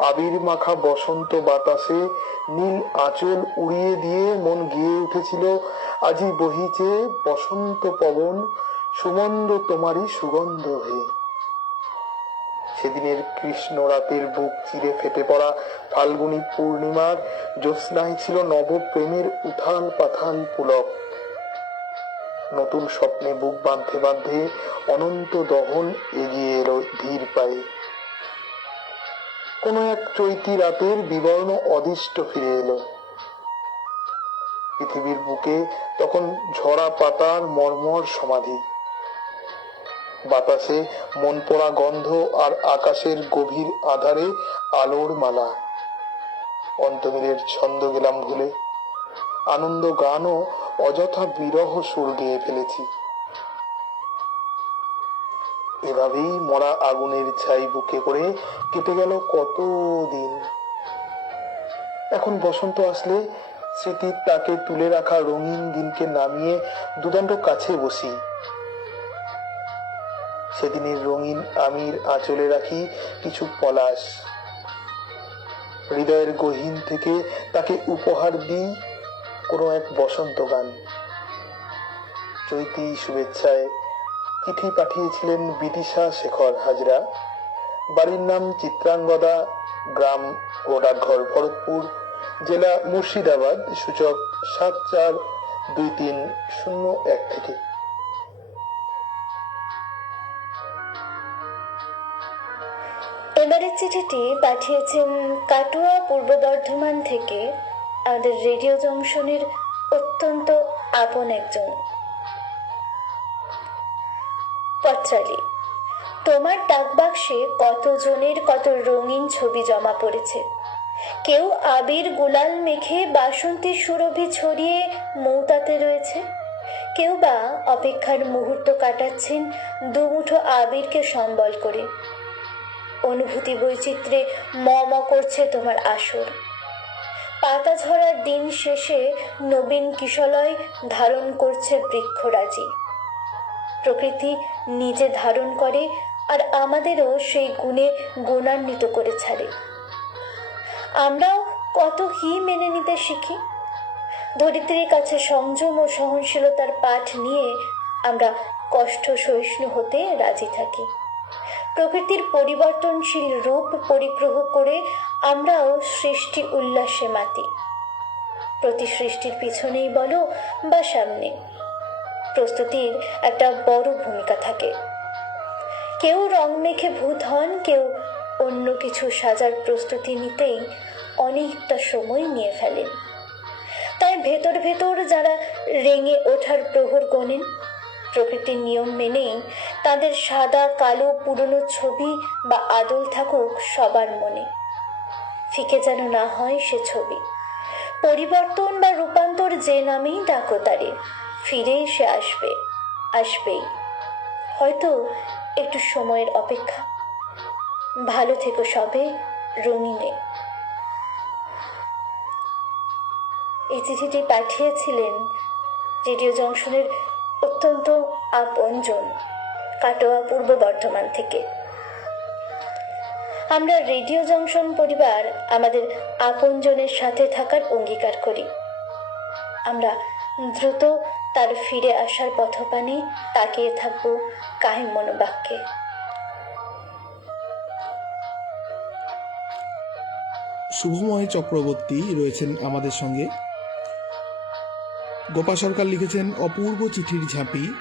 আবির মাখা বসন্ত বাতাসে নীল আঁচল উড়িয়ে দিয়ে মন গেয়ে উঠেছিল, আজি বহিছে বসন্ত পবন, সুমন্দ তোমারই সুগন্ধ হে। সেদিনের কৃষ্ণ রাতের বুক চিরে ফেটে পড়া ফাল্গুনী পূর্ণিমার জ্যোৎস্নায় ছিল নব প্রেমের উথাল পাথাল পুলক। নতুন স্বপ্নে বুক বাঁধতে বাঁধতে অনন্ত দহন এগিয়ে এলো ধীর পায়ে। কোন এক চৈতি রাতের বিবর্ণ অদিষ্ট ফিরে এলো। পৃথিবীর বুকে তখন ঝরা পাতার মর্মর সমাধি। বাতাসে মন পোড়া গন্ধ আর আকাশের গভীর আধারে আলোর মালা। অন্তমিলের ছন্দ গেলাম ভুলে, আনন্দ গানও অযথা বিরহ সুর গেয়ে ফেলেছি। এভাবেই মরা আগুনের ছাই বুকে করে কেটে গেল কত দিন। এখন বসন্ত আসলে স্মৃতির তাকে তুলে রাখা রঙিন দিনকে নামিয়ে দুদণ্ড কাছে বসি। সেদিনের রঙিন আমির আঁচলে রাখি কিছু পলাশ। হৃদয়ের গহীন থেকে তাকে উপহার দিই কোনো এক বসন্ত গান। চৈতি শুভেচ্ছায় চিঠি পাঠিয়েছিলেন বিদিশা শেখর হাজরা। বাড়ির নাম চিত্রাঙ্গদা, গ্রাম গোডারঘর, ভরতপুর, জেলা মুর্শিদাবাদ, সূচক 742301 থেকে। এবারের চিঠিটি পাঠিয়েছেন কাটোয়া, পূর্ব বর্ধমান থেকে আমাদের রেডিও জংশনের অত্যন্ত আপন একজন। পত্রালি, তোমার ডাকবাক্সে কতজনের কত রঙিন ছবি জমা পড়েছে। কেউ আবির গুলাল মেখে বাসন্তীর সুরভি ছড়িয়ে মৌতাতে রয়েছে, কেউ বা অপেক্ষার মুহূর্ত কাটাচ্ছেন দুমুঠো আবিরকে সম্বল করে। অনুভূতি বৈচিত্র্যে ম করছে তোমার আসর। পাতা ঝরার দিন শেষে নবীন কিশলয় ধারণ করছে বৃক্ষরাজি। প্রকৃতি নিজে ধারণ করে আর আমাদেরও সেই গুণে গুণান্বিত করে ছাড়ে। আমরাও কত কি মেনে নিতে শিখি। ধরিত্রীর কাছে সংযম ও সহনশীলতার পাঠ নিয়ে আমরা কষ্ট সহিষ্ণু হতে রাজি থাকি। প্রকৃতির পরিবর্তনশীল রূপ পরিগ্রহ করে আমরাও সৃষ্টি উল্লাসে মাতি। প্রতি সৃষ্টির পিছনেই বলো বা সামনে, প্রস্তুতির একটা বড় ভূমিকা থাকে। কেউ রং মেখে ভূত হন, কেউ অন্য কিছু সাজার প্রস্তুতি নিতেই অনেকটা সময় নিয়ে ফেলেন। তাই ভেতর ভেতর যারা রেঙে ওঠার প্রহর গোনেন, প্রকৃতির নিয়ম মেনেই তাদের সাদা কালো পুরনো ছবি বা আদল থাকুক সবার মনে, ফিকে যেন না হয় সে ছবি। পরিবর্তন বা রূপান্তর যে নামেই ডাকো তারে, ফিরে এসে আসবে, আসবেই। হয়তো একটু সময়ের অপেক্ষা। ভালো থেকো সবে, রঙিনে। এই চিঠিটি পাঠিয়েছিলেন রেডিও জংশনের অত্যন্ত আপনজন, কাটোয়া, পূর্ব বর্ধমান থেকে। আমরা রেডিও জংশন পরিবার আমাদের আপনজনের সাথে থাকার অঙ্গীকার করি। আমরা দ্রুত তার ফিরে আসার পথপানে তাকিয়ে থাকব কাহিম মনোবাক্যে। শুভময় চক্রবর্তী রয়েছেন আমাদের সঙ্গে। গোপা সরকার লিখেছেন অপূর্ব চিঠির ঝাঁপি,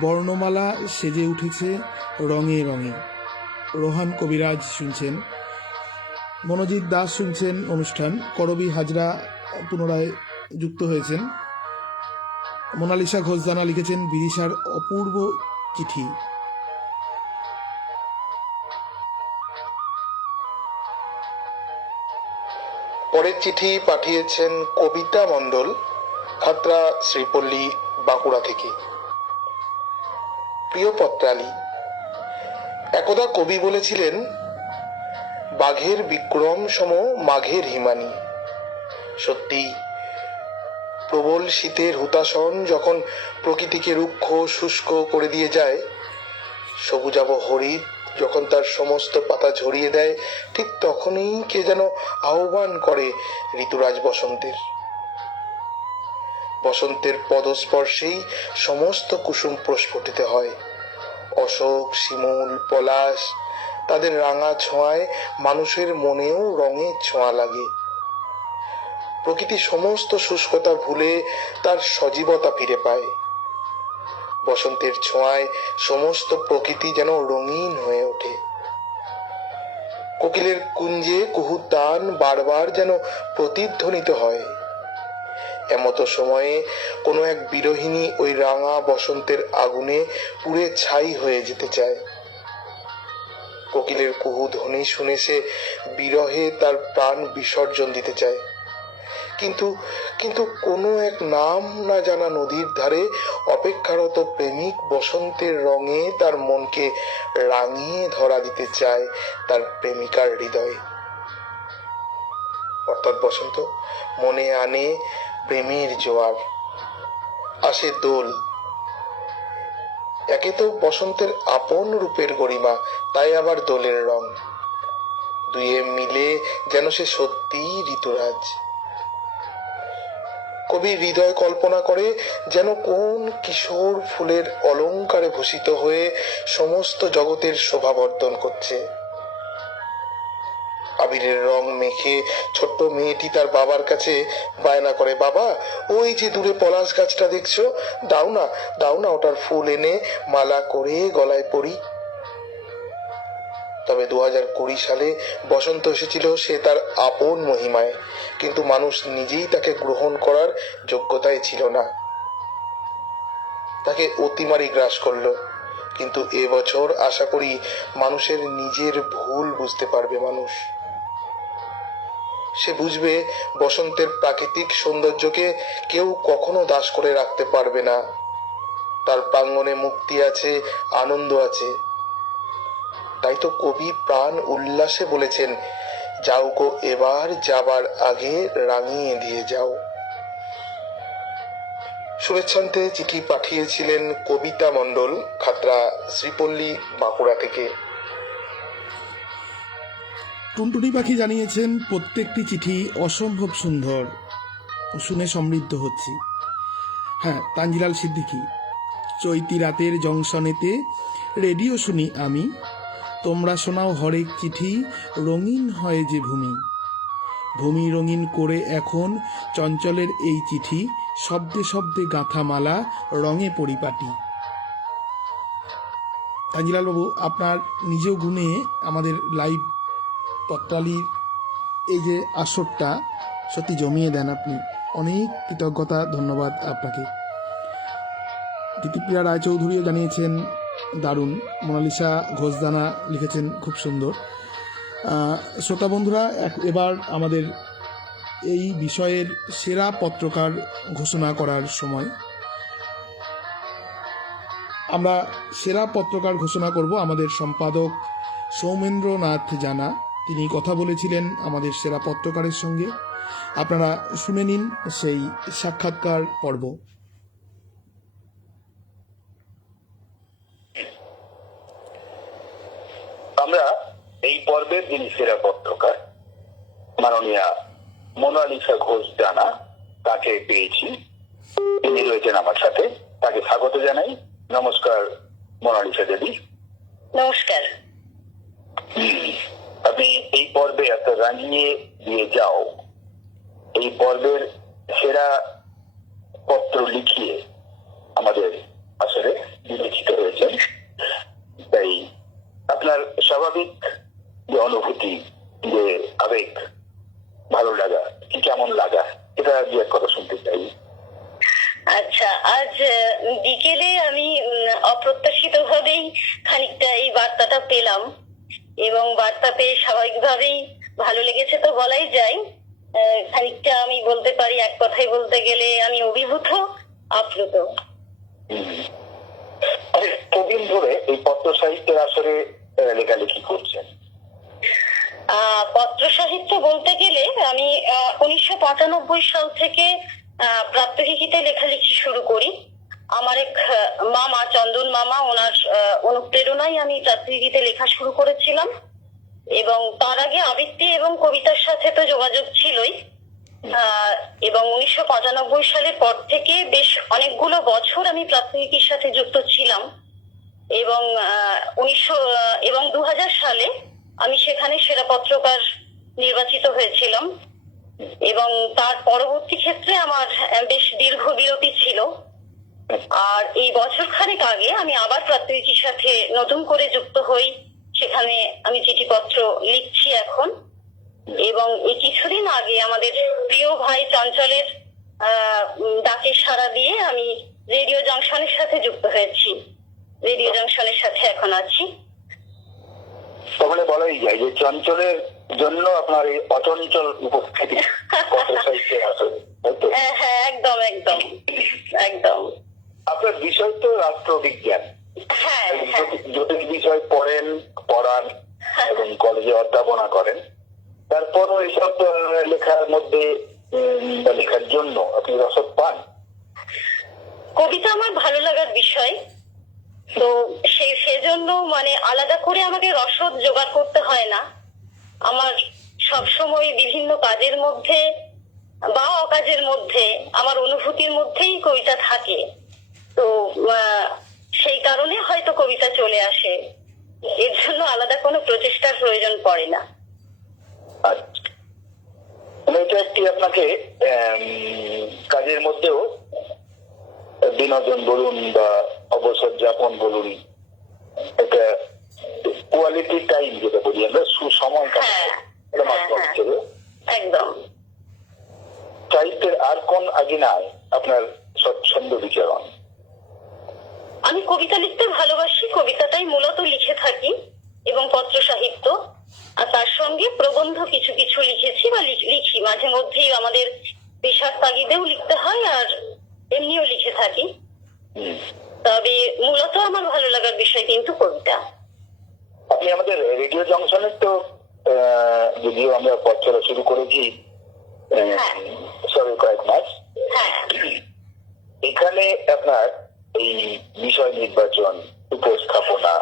বর্ণমালা সেজে উঠেছে রঙে রঙে। রোহান কবিরাজ শুনছেন, মনোজিৎ দাস শুনছেন অনুষ্ঠান। করবী হাজরা পুনরায় যুক্ত হয়েছেন। মোনালিসা ঘোষদানা লিখেছেন বিদিশার অপূর্ব চিঠি। পরের চিঠি পাঠিয়েছেন কবিতা মণ্ডল, খাতড়া, শ্রীপল্লী, বাঁকুড়া থেকে। প্রিয় পত্রালী, একদা কবি বলেছিলেন, বাঘের বিক্রম সম মাঘের হিমানি। সত্যি, প্রবল শীতের হুতাশন যখন প্রকৃতিকে রুক্ষ শুষ্ক করে দিয়ে যায়, সবুজাভ হরিৎ যখন তার সমস্ত পাতা ঝরিয়ে দেয়, ঠিক তখনই কে যেন আহ্বান করে ঋতুরাজ বসন্তের। বসন্তের পদস্পর্শেই সমস্ত কুসুম প্রস্ফুটিত হয়। অশোক, শিমুল, পলাশ, তাদের রাঙা ছোঁয়ায় মানুষের মনেও রঙের ছোঁয়া লাগে। প্রকৃতি সমস্ত শুষ্কতা ভুলে তার সজীবতা ফিরে পায়। বসন্তের ছোঁয়ায় সমস্ত প্রকৃতি যেন রঙিন হয়ে ওঠে। কোকিলের কুঞ্জে কুহুতান বারবার যেন প্রতিধ্বনিত হয়। এমতো সময়ে কোনো এক বিরহিণী ওই রাঙা বসন্তের আগুনে পুড়ে ছাই হয়ে যেতে চায়। কোকিলের কুহু ধ্বনি শুনে সে বিরহে তার প্রাণ বিসর্জন দিতে চায়, কিন্তু কিন্তু কোনো এক নাম না জানা নদীর ধারে অপেক্ষারত প্রেমিক বসন্তের রঙে তার মনকে রাঙিয়ে ধরা দিতে চায় তার প্রেমিকার হৃদয়ে। অর্থাৎ বসন্ত মনে আনে প্রেমের জোয়ার, আসে দোল। একে তো বসন্তের আপন রূপের গরিমা, তাই আবার দোলের রং। দুয়ে মিলে যেন সে সত্যিই ঋতুরাজ। কবি হৃদয় কল্পনা করে যেন কোন কিশোর ফুলের অলংকারে ভূষিত হয়ে সমস্ত জগতের শোভাবর্ধন করছে। আবিরের রং মেখে ছোট্ট মেয়েটি তার বাবার কাছে বায়না করে, বাবা, ওই যে দূরে পলাশ গাছটা দেখছো, দাও না দাও না ওটার ফুল এনে মালা করে গলায় পরি। তবে 2020 সালে বসন্ত এসেছিল সে তার আপন মহিমায়, কিন্তু মানুষ নিজেই তাকে গ্রহণ করার যোগ্যতায় ছিল না। তাকে অতিমারি গ্রাস করলো। কিন্তু এবছর আশা করি মানুষের নিজের ভুল বুঝতে পারবে মানুষ। সে বুঝবে বসন্তের প্রাকৃতিক সৌন্দর্যকে কেউ কখনো দাস করে রাখতে পারবে না। তার প্রাঙ্গণে মুক্তি আছে, আনন্দ আছে। তাই তো কবি প্রাণ উল্লাসে বলেছেন, যাও গো এবার যাবার আগে রাঙিয়ে দিয়ে যাও। শুভেচ্ছান্তে চিঠি পাঠিয়েছিলেন কবিতা মণ্ডল, খাতড়া, শ্রীপল্লী, বাঁকুড়া থেকে। টুনটুনি পাখি জানিয়েছেন, প্রত্যেকটি চিঠি অসম্ভব সুন্দর, শুনে সমৃদ্ধ হচ্ছি। হ্যাঁ, তানজিলাল সিদ্দিকী, চৈতি রাতের জংশনেতে রেডিও শুনি আমি, তোমরা শোনাও হরেক চিঠি, রঙিন হয় যে ভূমি। ভূমি রঙিন করে এখন চঞ্চলের এই চিঠি, শব্দে শব্দে গাঁথা মালা, রঙে পরিপাটি। তানজিলাল বাবু, আপনার নিজেও গুণে আমাদের লাইভ পত্রালির এই যে আসরটা সত্যি জমিয়ে দেন আপনি। অনেক কৃতজ্ঞতা, ধন্যবাদ আপনাকে। দিতিপ্রিয়া রায়চৌধুরীও জানিয়েছেন, দারুণ। মোনালিসা ঘোষদানা লিখেছেন, খুব সুন্দর। শ্রোতা বন্ধুরা, এবার আমাদের এই বিষয়ের সেরা পত্রকার ঘোষণা করার সময়। আমরা সেরা পত্রকার ঘোষণা করব আমাদের সম্পাদক সৌমেন্দ্রনাথ জানা। তিনি কথা বলেছিলেন আমাদের সেরা পত্রকারের সঙ্গে। আপনারা শুনে নিন সেই সাক্ষাৎকার পর্ব। আমরা এই পর্বের যিনি সেরা পত্রকার মাননীয়া মোনালিসা ঘোষ জানা, তাকে পেয়েছি। তিনি রয়েছেন আমার সাথে, তাকে স্বাগত জানাই। নমস্কার মোনালিসা দেবী। নমস্কার। আপনি এই পর্বে একটা রাঙিয়ে দিয়ে যাও, এই পর্বের সেরা পত্র লিখিয়ে আমাদের আসলে বিবেচিত হয়েছেন। তাই আপনার স্বাভাবিক যে অনুভূতি, যে আবেগ, ভালো লাগা, কি কেমন লাগা, এটা দু এক কথা শুনতে চাই। আচ্ছা, আজ বিকেলে আমি অপ্রত্যাশিত ভাবেই খানিকটা এই বার্তাটা পেলাম, এবং বার্তা পেয়ে স্বাভাবিকভাবেই ভালো লেগেছে তো বলাই যায়। খানিকটা আমি বলতে পারি, এক কথায় বলতে গেলে আমি অভিভূত, আপ্লুত। কদিন ধরে এই পত্র সাহিত্যের আসরে লেখালেখি করছেন? পত্র সাহিত্য বলতে গেলে আমি 1995 সাল থেকে প্রাত্যহিকীতে লেখালেখি শুরু করি। আমার এক মামা, চন্দন মামা, ওনার অনুপ্রেরণায় আমি প্রাত্যহিকীতে লেখা শুরু করেছিলাম। এবং তার আগে আবৃত্তি এবং কবিতার সাথে তো যোগাযোগ ছিলই। এবং 1995 সালের পর থেকে বেশ অনেকগুলো বছর আমি প্রাত্যহিকীর সাথে যুক্ত ছিলাম। এবং 2000 সালে আমি সেখানে সেরা পত্রকার নির্বাচিত হয়েছিলাম। এবং তার পরবর্তী ক্ষেত্রে আমার বেশ দীর্ঘ বিরতি ছিল। আর এই বছর খানেক আগে আমি আবার প্রাত্যহিকীর সাথে নতুন করে যুক্ত হই। সেখানে আমি চিঠিপত্র লিখছি এখন। এবং এই কিছুদিন আগে আমাদের প্রিয় ভাই চঞ্চলের ডাকে সাড়া দিয়ে আমি রেডিও জংশনের সাথে যুক্ত হয়েছি। রেডিও জংশনের সাথে এখন আছি। তাহলে বলাই যায় যে চঞ্চলের জন্য আপনার এই অচঞ্চল উপস্থিতি কথা সাহিত্যে আসলে, তাই তো? হ্যাঁ, একদম একদম একদম। আপনার বিষয় তো রাষ্ট্রবিজ্ঞান। হ্যাঁ, জটিল বিষয় পড়ান এবং কলেজে অধ্যাপনা করেন। তারপরও এইসব লেখার মধ্যে বা লেখার জন্য আপনি রসদ পান? কবিতা আমার ভালো লাগার বিষয়। তো সেজন্য মানে আলাদা করে আমাকে রসদ জোগাড় করতে হয় না। আমার সবসময় বিভিন্ন কাজের মধ্যে বা অকাজের মধ্যে আমার অনুভূতির মধ্যেই কবিতা থাকে। তো সেই কারণে হয়তো কবিতা চলে আসে। এর জন্য আলাদা কোনো প্রচেষ্টার প্রয়োজন পড়ে না। আচ্ছা, এটা একটি আপনাকে কাজের মধ্যেও বিনোদন বলুন বা অবসর যাপন বলুন, একটা কোয়ালিটি টাইম যেটা বলি আমরা, সুসময় একদম। সাহিত্যের আর কোন আগিনায় আপনার স্বচ্ছন্দ বিচরণ? আমি কবিতা লিখতে ভালোবাসি, কবিতাটাই মূলত লিখে থাকি এবং পত্র সাহিত্য। আর তার সঙ্গে প্রবন্ধ কিছু কিছু লিখেছি বা লিখি। মাঝে মধ্যেই আমাদের পেশার তাগিদেও লিখতে হয় আর এমনিও লিখে থাকি। তবে মূলত আমার ভালো লাগার বিষয় কিন্তু কবিতা। আপনি আমাদের রেডিও জংশনের তো যদিও আমরা পথ চলা শুরু করেছি সবে কয়েক মাস, এখানে আপনার এই বিষয় নির্বাচন, উপস্থাপনা,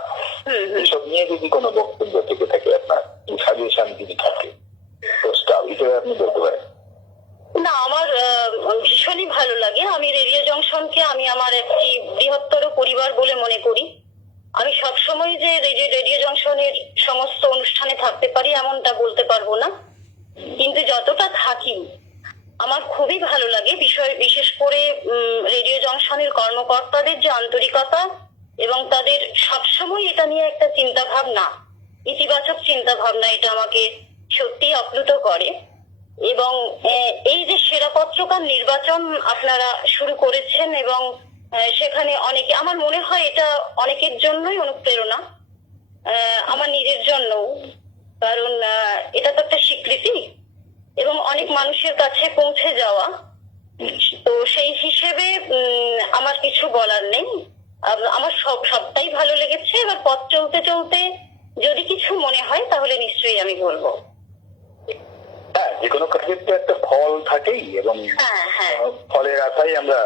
এসব নিয়ে যদি কোনো বক্তব্য থেকে থাকে, আপনার সাজেশন যদি থাকে, প্রস্তাব হিসেবে আপনি বলতে পারেন? না, আমার ভীষণই ভালো লাগে। আমি রেডিও জংশনকে আমি আমার একটি বৃহত্তর পরিবার বলে মনে করি। আমি সবসময় যে রেডিও জংশনের সমস্ত অনুষ্ঠানে থাকতে পারি এমনটা বলতে পারবো না, কিন্তু যতটা থাকি আমার খুবই ভালো লাগে। বিশেষ করে রেডিও জংশনের কর্মকর্তাদের যে আন্তরিকতা এবং তাদের সবসময় এটা নিয়ে একটা চিন্তা ভাবনা, ইতিবাচক চিন্তা ভাবনা, এটা আমাকে সত্যি আপ্লুত করে। এবং এই যে সেরা পত্রকার নির্বাচন আপনারা শুরু করেছেন এবং সেখানে অনেকে, আমার মনে হয় এটা অনেকের জন্যই অনুপ্রেরণা, আমার নিজের জন্যও। কারণ এটা তো একটা স্বীকৃতি এবং অনেক মানুষের কাছে পৌঁছে যাওয়া। তো সেই হিসেবে আমার কিছু বলার নেই। আমার সবটাই ভালো লেগেছে। এবার পথ চলতে চলতে যদি কিছু মনে হয় তাহলে নিশ্চয়ই আমি বলবো। হ্যাঁ, যে কোনো কাজের তো একটা ফল থাকেই এবং ফলের আশায় আমরা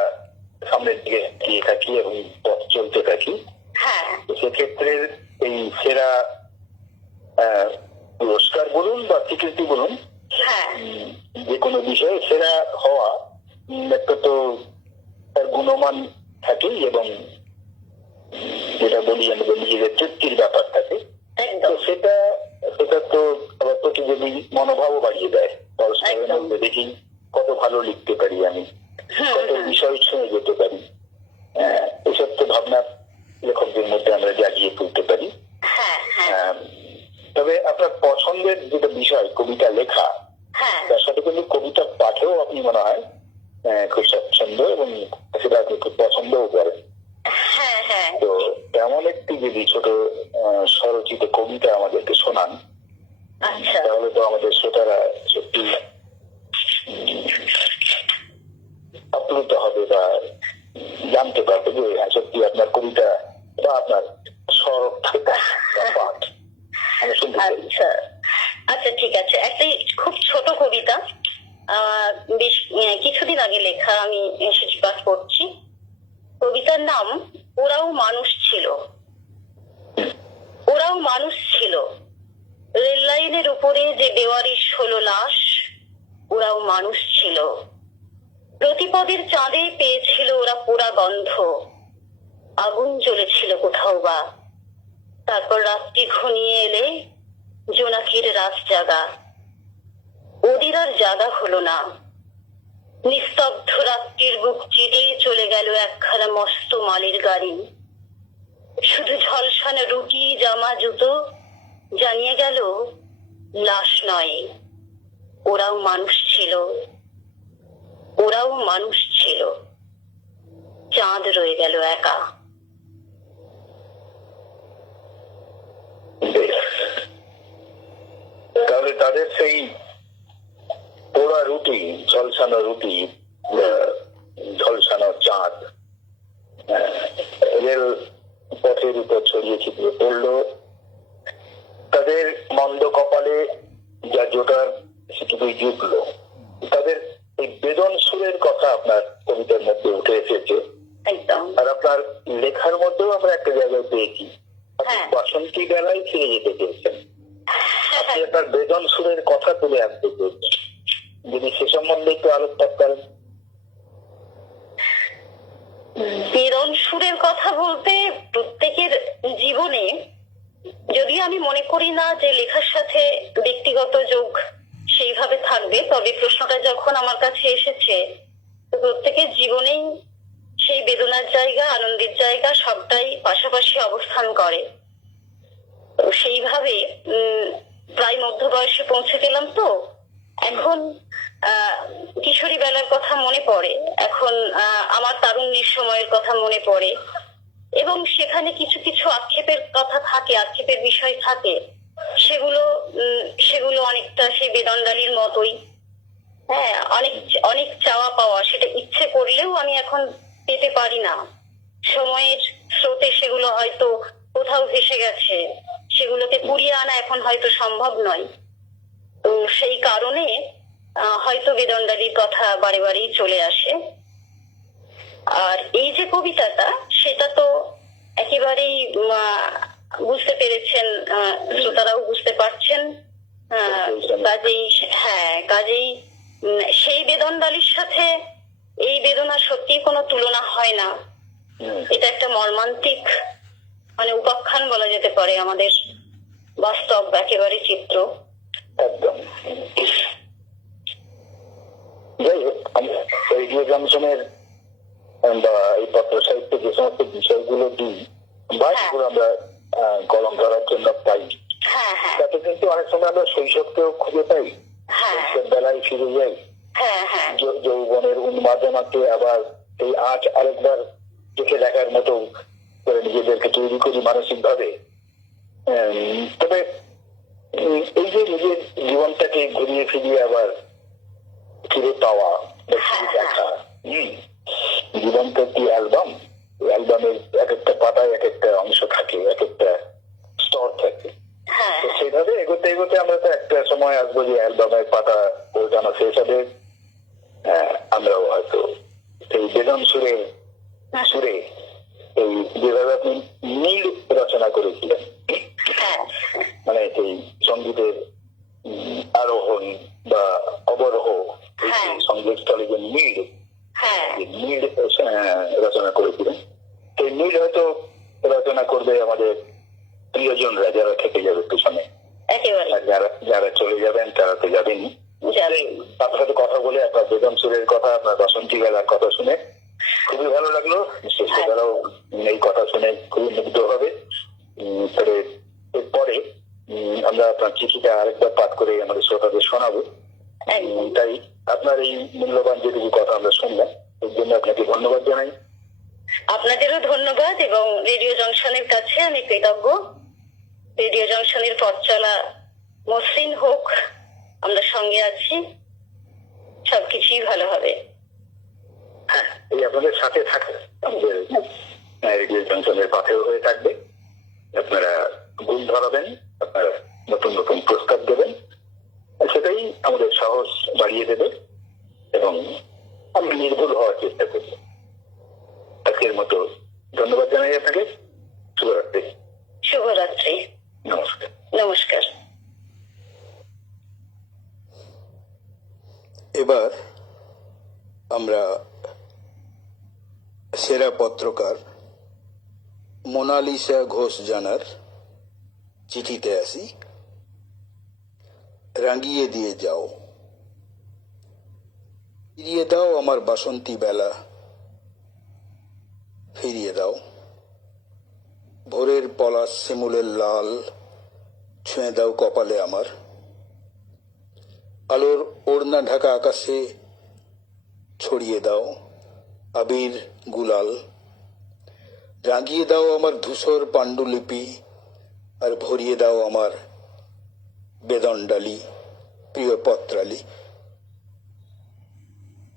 সামনের দিকে এগিয়ে থাকি এবং পথ চলতে থাকি। সেক্ষেত্রে এই সেরা পুরস্কার বলুন বা স্বীকৃতি বলুন, যে কোনো বিষয়ে সেরা হওয়া একটা তো তার গুণমান থাকেই এবং যেটা বলি আমাদের নিজেদের তৃপ্তির ব্যাপার থাকে। তো সেটা তো আবার প্রতিযোগী মনোভাবও বাড়িয়ে দেয়। পরস্পরের মধ্যে দেখি কত ভালো লিখতে পারি আমি, কত বিষয় ছুঁয়ে যেতে পারি। এসব তো ভাবনা লেখকদের মধ্যে আমরা জাগিয়ে তুলতে পারি। তবে আপনার পছন্দের যেটা বিষয় কবিতা লেখা, তার সাথে কিন্তু কবিতা পাঠেও আপনি মনে হয় খুব স্বচ্ছন্দ এবং সেটা আপনি খুব পছন্দও করেন। তো তেমন একটি যদি ছোট স্বরচিত কবিতা আমাদেরকে শোনান, তাহলে তো আমাদের শ্রোতারা সত্যি আপ্লুত হবে বা জানতে পারবে যে সত্যি আপনার কবিতা বা আপনার স্বর পাঠ আমি শুনতে চাই। আচ্ছা, ঠিক আছে। একটা খুব ছোট কবিতা, বেশ কিছুদিন আগে লেখা, আমি সেটি পাঠ করছি। কবিতার নাম ওরাও মানুষ ছিল। ওরাও মানুষ ছিল, রেল লাইনের উপরে যে বেওয়ারিশ হলো লাশ, ওরাও মানুষ ছিল। প্রতিপদের চাঁদে পেয়েছিল ওরা পোড়া গন্ধ, আগুন জ্বলেছিল কোথাও বা। তারপর রাত্রি ঘনিয়ে এলে জোনাকির রাত জাগা, ওদের আর জাগা হলো না। নিস্তব্ধ রাত্রির বুক চিরে চলে গেল একখানা মস্ত মালের গাড়ি। শুধু ঝলসানো রুটি জামা জুতো জানিয়ে গেল লাশ নয়, ওরাও মানুষ ছিল, ওরাও মানুষ ছিল। চাঁদ রয়ে গেল একা। তাহলে তাদের সেই পোড়া রুটি, ঝলসানো রুটি, ঝলসানো চাঁদ রেল পথের উপর ছড়িয়ে ছিটিয়ে পড়লো। তাদের মন্দ কপালে যা জোটার সেটুকুই জুটলো। তাদের এই বেদন সুরের কথা আপনার কবিতার মধ্যে উঠে এসেছে, একদম। আর আপনার লেখার মধ্যেও আমরা একটা জায়গায় পেয়েছি, আপনি বাসন্তী বেলায় ফিরে যেতে চেয়েছেন। আপনি আপনার বেদন সুরের কথা তুলে আনতে চেয়েছেন, যদি সে সম্বন্ধে একটু আলোকপাত করেন। বেদন সুরের কথা বলতে প্রত্যেকের জীবনে, যদিও আমি মনে করি না যে লেখার সাথে ব্যক্তিগত যোগ সেইভাবে থাকবে, তবে প্রশ্নটা যখন আমার কাছে এসেছে, তো প্রত্যেকের জীবনেই সেই বেদনার জায়গা, আনন্দের জায়গা সবটাই পাশাপাশি অবস্থান করে। তো সেইভাবে প্রায় মধ্য বয়সে পৌঁছে গেলাম। তো এখন কিশোরী বেলার কথা মনে পড়ে, এখন আমার তারুণ্যের সময়ের কথা মনে পড়ে, এবং সেখানে কিছু কিছু আক্ষেপের কথা থাকে, আক্ষেপের বিষয় থাকে, সেগুলো অনেকটা সেই বেদনডালির মতোই। হ্যাঁ, অনেক অনেক চাওয়া পাওয়া, সেটা ইচ্ছে করলেও আমি এখন পেতে পারি না। সময়ের স্রোতে সেগুলো হয়তো কোথাও ভেসে গেছে, সেগুলোকে কুড়িয়ে আনা এখন হয়তো সম্ভব নয়। তো সেই কারণে হয়তো বেদনডালির কথা বারে বারেই চলে আসে। আর এই যে কবিতাটা, সেটা তো একেবারেই বুঝতে পেরেছেন, শ্রোতারাও বুঝতে পারছেন। কাজেই সেই বেদনডালির সাথে এই বেদনা সত্যি কোনো তুলনা হয় না। এটা একটা মর্মান্তিক উপাখ্যান বলা যেতে পারে, আমাদের বাস্তব একেবারে চিত্র। একদম। যাই হোক, আমরা রেডিও জংশনের বা এই পত্র সাহিত্যে যে সমস্ত বিষয়গুলো দিই বা যেগুলো আমরা কলম ধরার জন্য পাই, তাতে কিন্তু অনেক সময় আমরা শৈশবকেও খুঁজে পাই, শৈশব বেলায় ফিরে যাই, যৌবনের উন্মাদনাকে আবার এই আজ আরেকবার দেখে দেখার মতো করে নিজেদেরকে তৈরি করি মানসিক ভাবে। তবে এই যে নিজের জীবনটাকে ঘুরিয়ে ফিরিয়ে আবার ফিরে পাওয়া, ফিরে দেখা, জীবন তো একটি অ্যালবাম, অ্যালবামের এক একটা পাতায় এক একটা অংশ থাকে, এক একটা স্তর থাকে। তো সেইভাবে এগোতে এগোতে আমরা তো একটা সময় আসবো যে অ্যালবামের পাতা পৌঁছানো শেষ হবে, আমরাও হয়তো এই বেদন সুরে এই যেভাবে আপনি নীল রচনা করেছিলেন, মানে এই সঙ্গীতের আরোহণ বা অবরোহ, সঙ্গীত স্থলে যে নীল রচনা করেছিলেন, সেই নীল হয়তো রচনা করবে আমাদের প্রিয়জনরা যারা থেকে যাবে পেছনে, যারা চলে যাবেন তারা তো যাবেনি। আপনার সাথে কথা বলে, আপনার বেদন সুরের কথা, আপনার বাসন্তী বেলার কথা শুনে খুবই ভালো লাগলো। শ্রোতারাও এই কথা শুনে খুবই মুগ্ধ হবে। তবে এরপরে আমরা আপনার চিঠিটা আরেকবার পাঠ করে আমাদের শ্রোতাদের শোনাবো। তাই আপনার এই মূল্যবান যেটুকু কথা আমরা শুনলাম, এর জন্য আপনাকে ধন্যবাদ জানাই। আপনাদেরও ধন্যবাদ, এবং রেডিও জংশনের কাছে আমি কৃতজ্ঞ। রেডিও জংশনের পথ চলা মসৃণ হোক, আমরা সঙ্গে আছি, সবকিছুই ভালো হবে। হ্যাঁ, এই আপনাদের সাথে থাকে, আমাদের রেডিও জংশনের পাথেও হয়ে থাকবে। আপনারা গুণ ধরাবেন, আপনারা নতুন নতুন প্রস্তাব দেবেন, সেটাই আমাদের সাহস বাড়িয়ে দেবে এবং আমরা নির্ভুল হওয়ার চেষ্টা করব। আজকের মতো মতো ধন্যবাদ জানাই আপনাকে। শুভরাত্রি। শুভরাত্রি। নমস্কার। নমস্কার। এবার আমরা সেরা পত্রকার মোনালিসা ঘোষ জানার চিঠিতে আসি। রাঙিয়ে দিয়ে যাও, ফিরিয়ে দাও আমার বাসন্তী বেলা, ফিরিয়ে দাও ভোরের পলাশ শিমুলের লাল, ছুঁয়ে দাও কপালে আমার। আলোর ওড়না ঢাকা আকাশে ছড়িয়ে দাও আবির গুলাল, রাঙিয়ে দাও আমার ধূসর পাণ্ডুলিপি, আর ভরিয়ে দাও আমার বেদনডালি প্রিয় পত্রালি।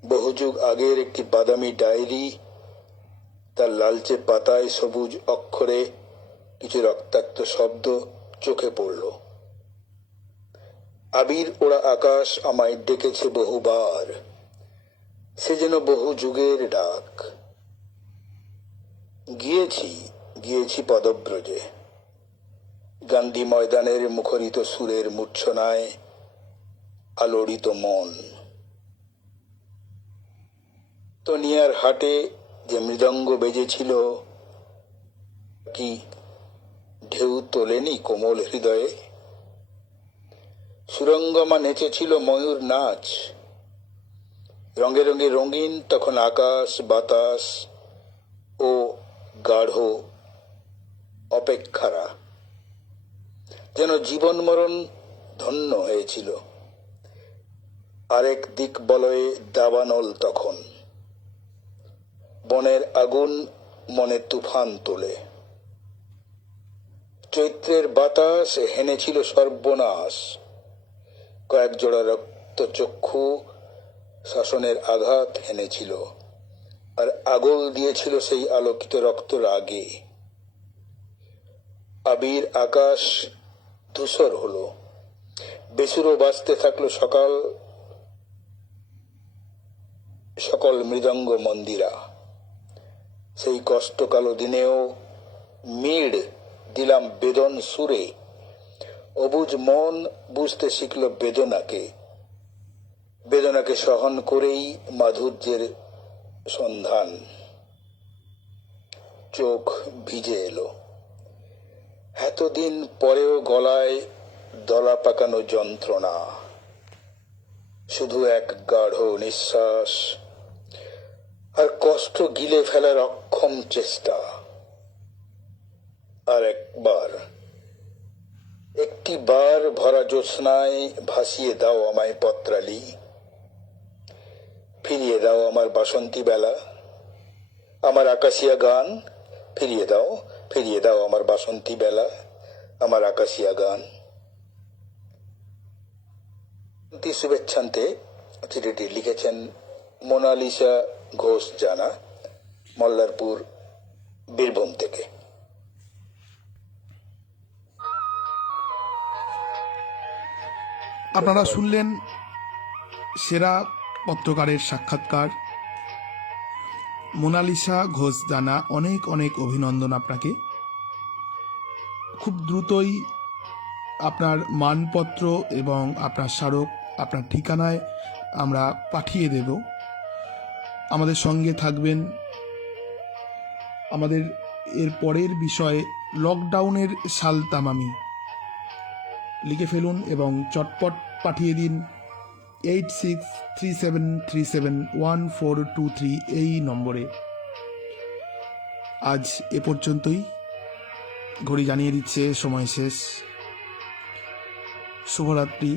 বহুযুগ আগের একটি বাদামি ডায়েরি, তার লালচে পাতায় সবুজ অক্ষরে কিছু রক্তাক্ত শব্দ চোখে পড়ল। আবির ওরা আকাশ আমায় ডেকেছে বহুবার, সে যেন বহু যুগের ডাক। গিয়েছি পদব্রজে, গান্ধী ময়দানের মুখরিত সুরের মূর্ছনায় আলোড়িত মন। তনিয়ার হাটে যে মৃদঙ্গ বেজেছিল, কি ঢেউ তোলেনি কোমল হৃদয়ে? সুরঙ্গমা নেচেছিল ময়ূর নাচ, রঙে রঙে রঙিন তখন আকাশ বাতাস ও গাঢ় অপেক্ষারা, যেন জীবন মরণ ধন্য হয়েছিল। আরেক দিক বলয়ে দাবানল তখন, বনের আগুন মনে তুফান তোলে। চৈত্রের বাতাস হেনেছিল সর্বনাশ, কয়েক জোড়া রক্ত চক্ষু শাসনের আঘাত হেনেছিল, আর আগল দিয়েছিল সেই আলোকিত রক্ত রাগে। আবির আকাশ ধূসর হলো, বেসুরো বাজতে থাকলো সকল মৃদঙ্গ মন্দিরা। সেই কষ্টকালো দিনেও মিড় দিলাম বেদন সুরে, অবুঝ মন বুঝতে শিখল বেদনাকে সহন করেই মাধুর্যের সন্ধান। চোখ ভিজে এলো, এতদিন পরেও গলায় দলা পাকানো যন্ত্রণা, শুধু এক গাঢ় নিঃশ্বাস আর কষ্ট গিলে ফেলার অক্ষম চেষ্টা। আর একটি বার ভরা জ্যোৎস্নায় ভাসিয়ে দাও আমায় পত্রালি, ফিরিয়ে দাও আমার বাসন্তী বেলা, আমার আকাশিয়া গান। ফিরিয়ে দাও আমার বাসন্তী বেলা, আমার আকাশিয়া গান। শুভেচ্ছান্তে চিঠিটি লিখেছেন মোনালিসা ঘোষ জানা, মল্লারপুর, বীরভূম থেকে। আপনারা শুনলেন সেরা পত্রকারের সাক্ষাৎকার। মোনালিসা ঘোষ জানা, অনেক অনেক অভিনন্দন আপনাকে। খুব দ্রুতই আপনার মানপত্র এবং আপনার স্মারক আপনার ঠিকানায় আমরা পাঠিয়ে দেব। আমাদের সঙ্গে থাকবেন। আমাদের এর পরের বিষয়ে লকডাউনের সালতামামি লিখে ফেলুন এবং চটপট পাঠিয়ে দিন 8637371423 এই নম্বরে। আজ এ পর্যন্তই। ঘড়ি জানিয়ে দিচ্ছে সময় শেষ। শুভরাত্রি।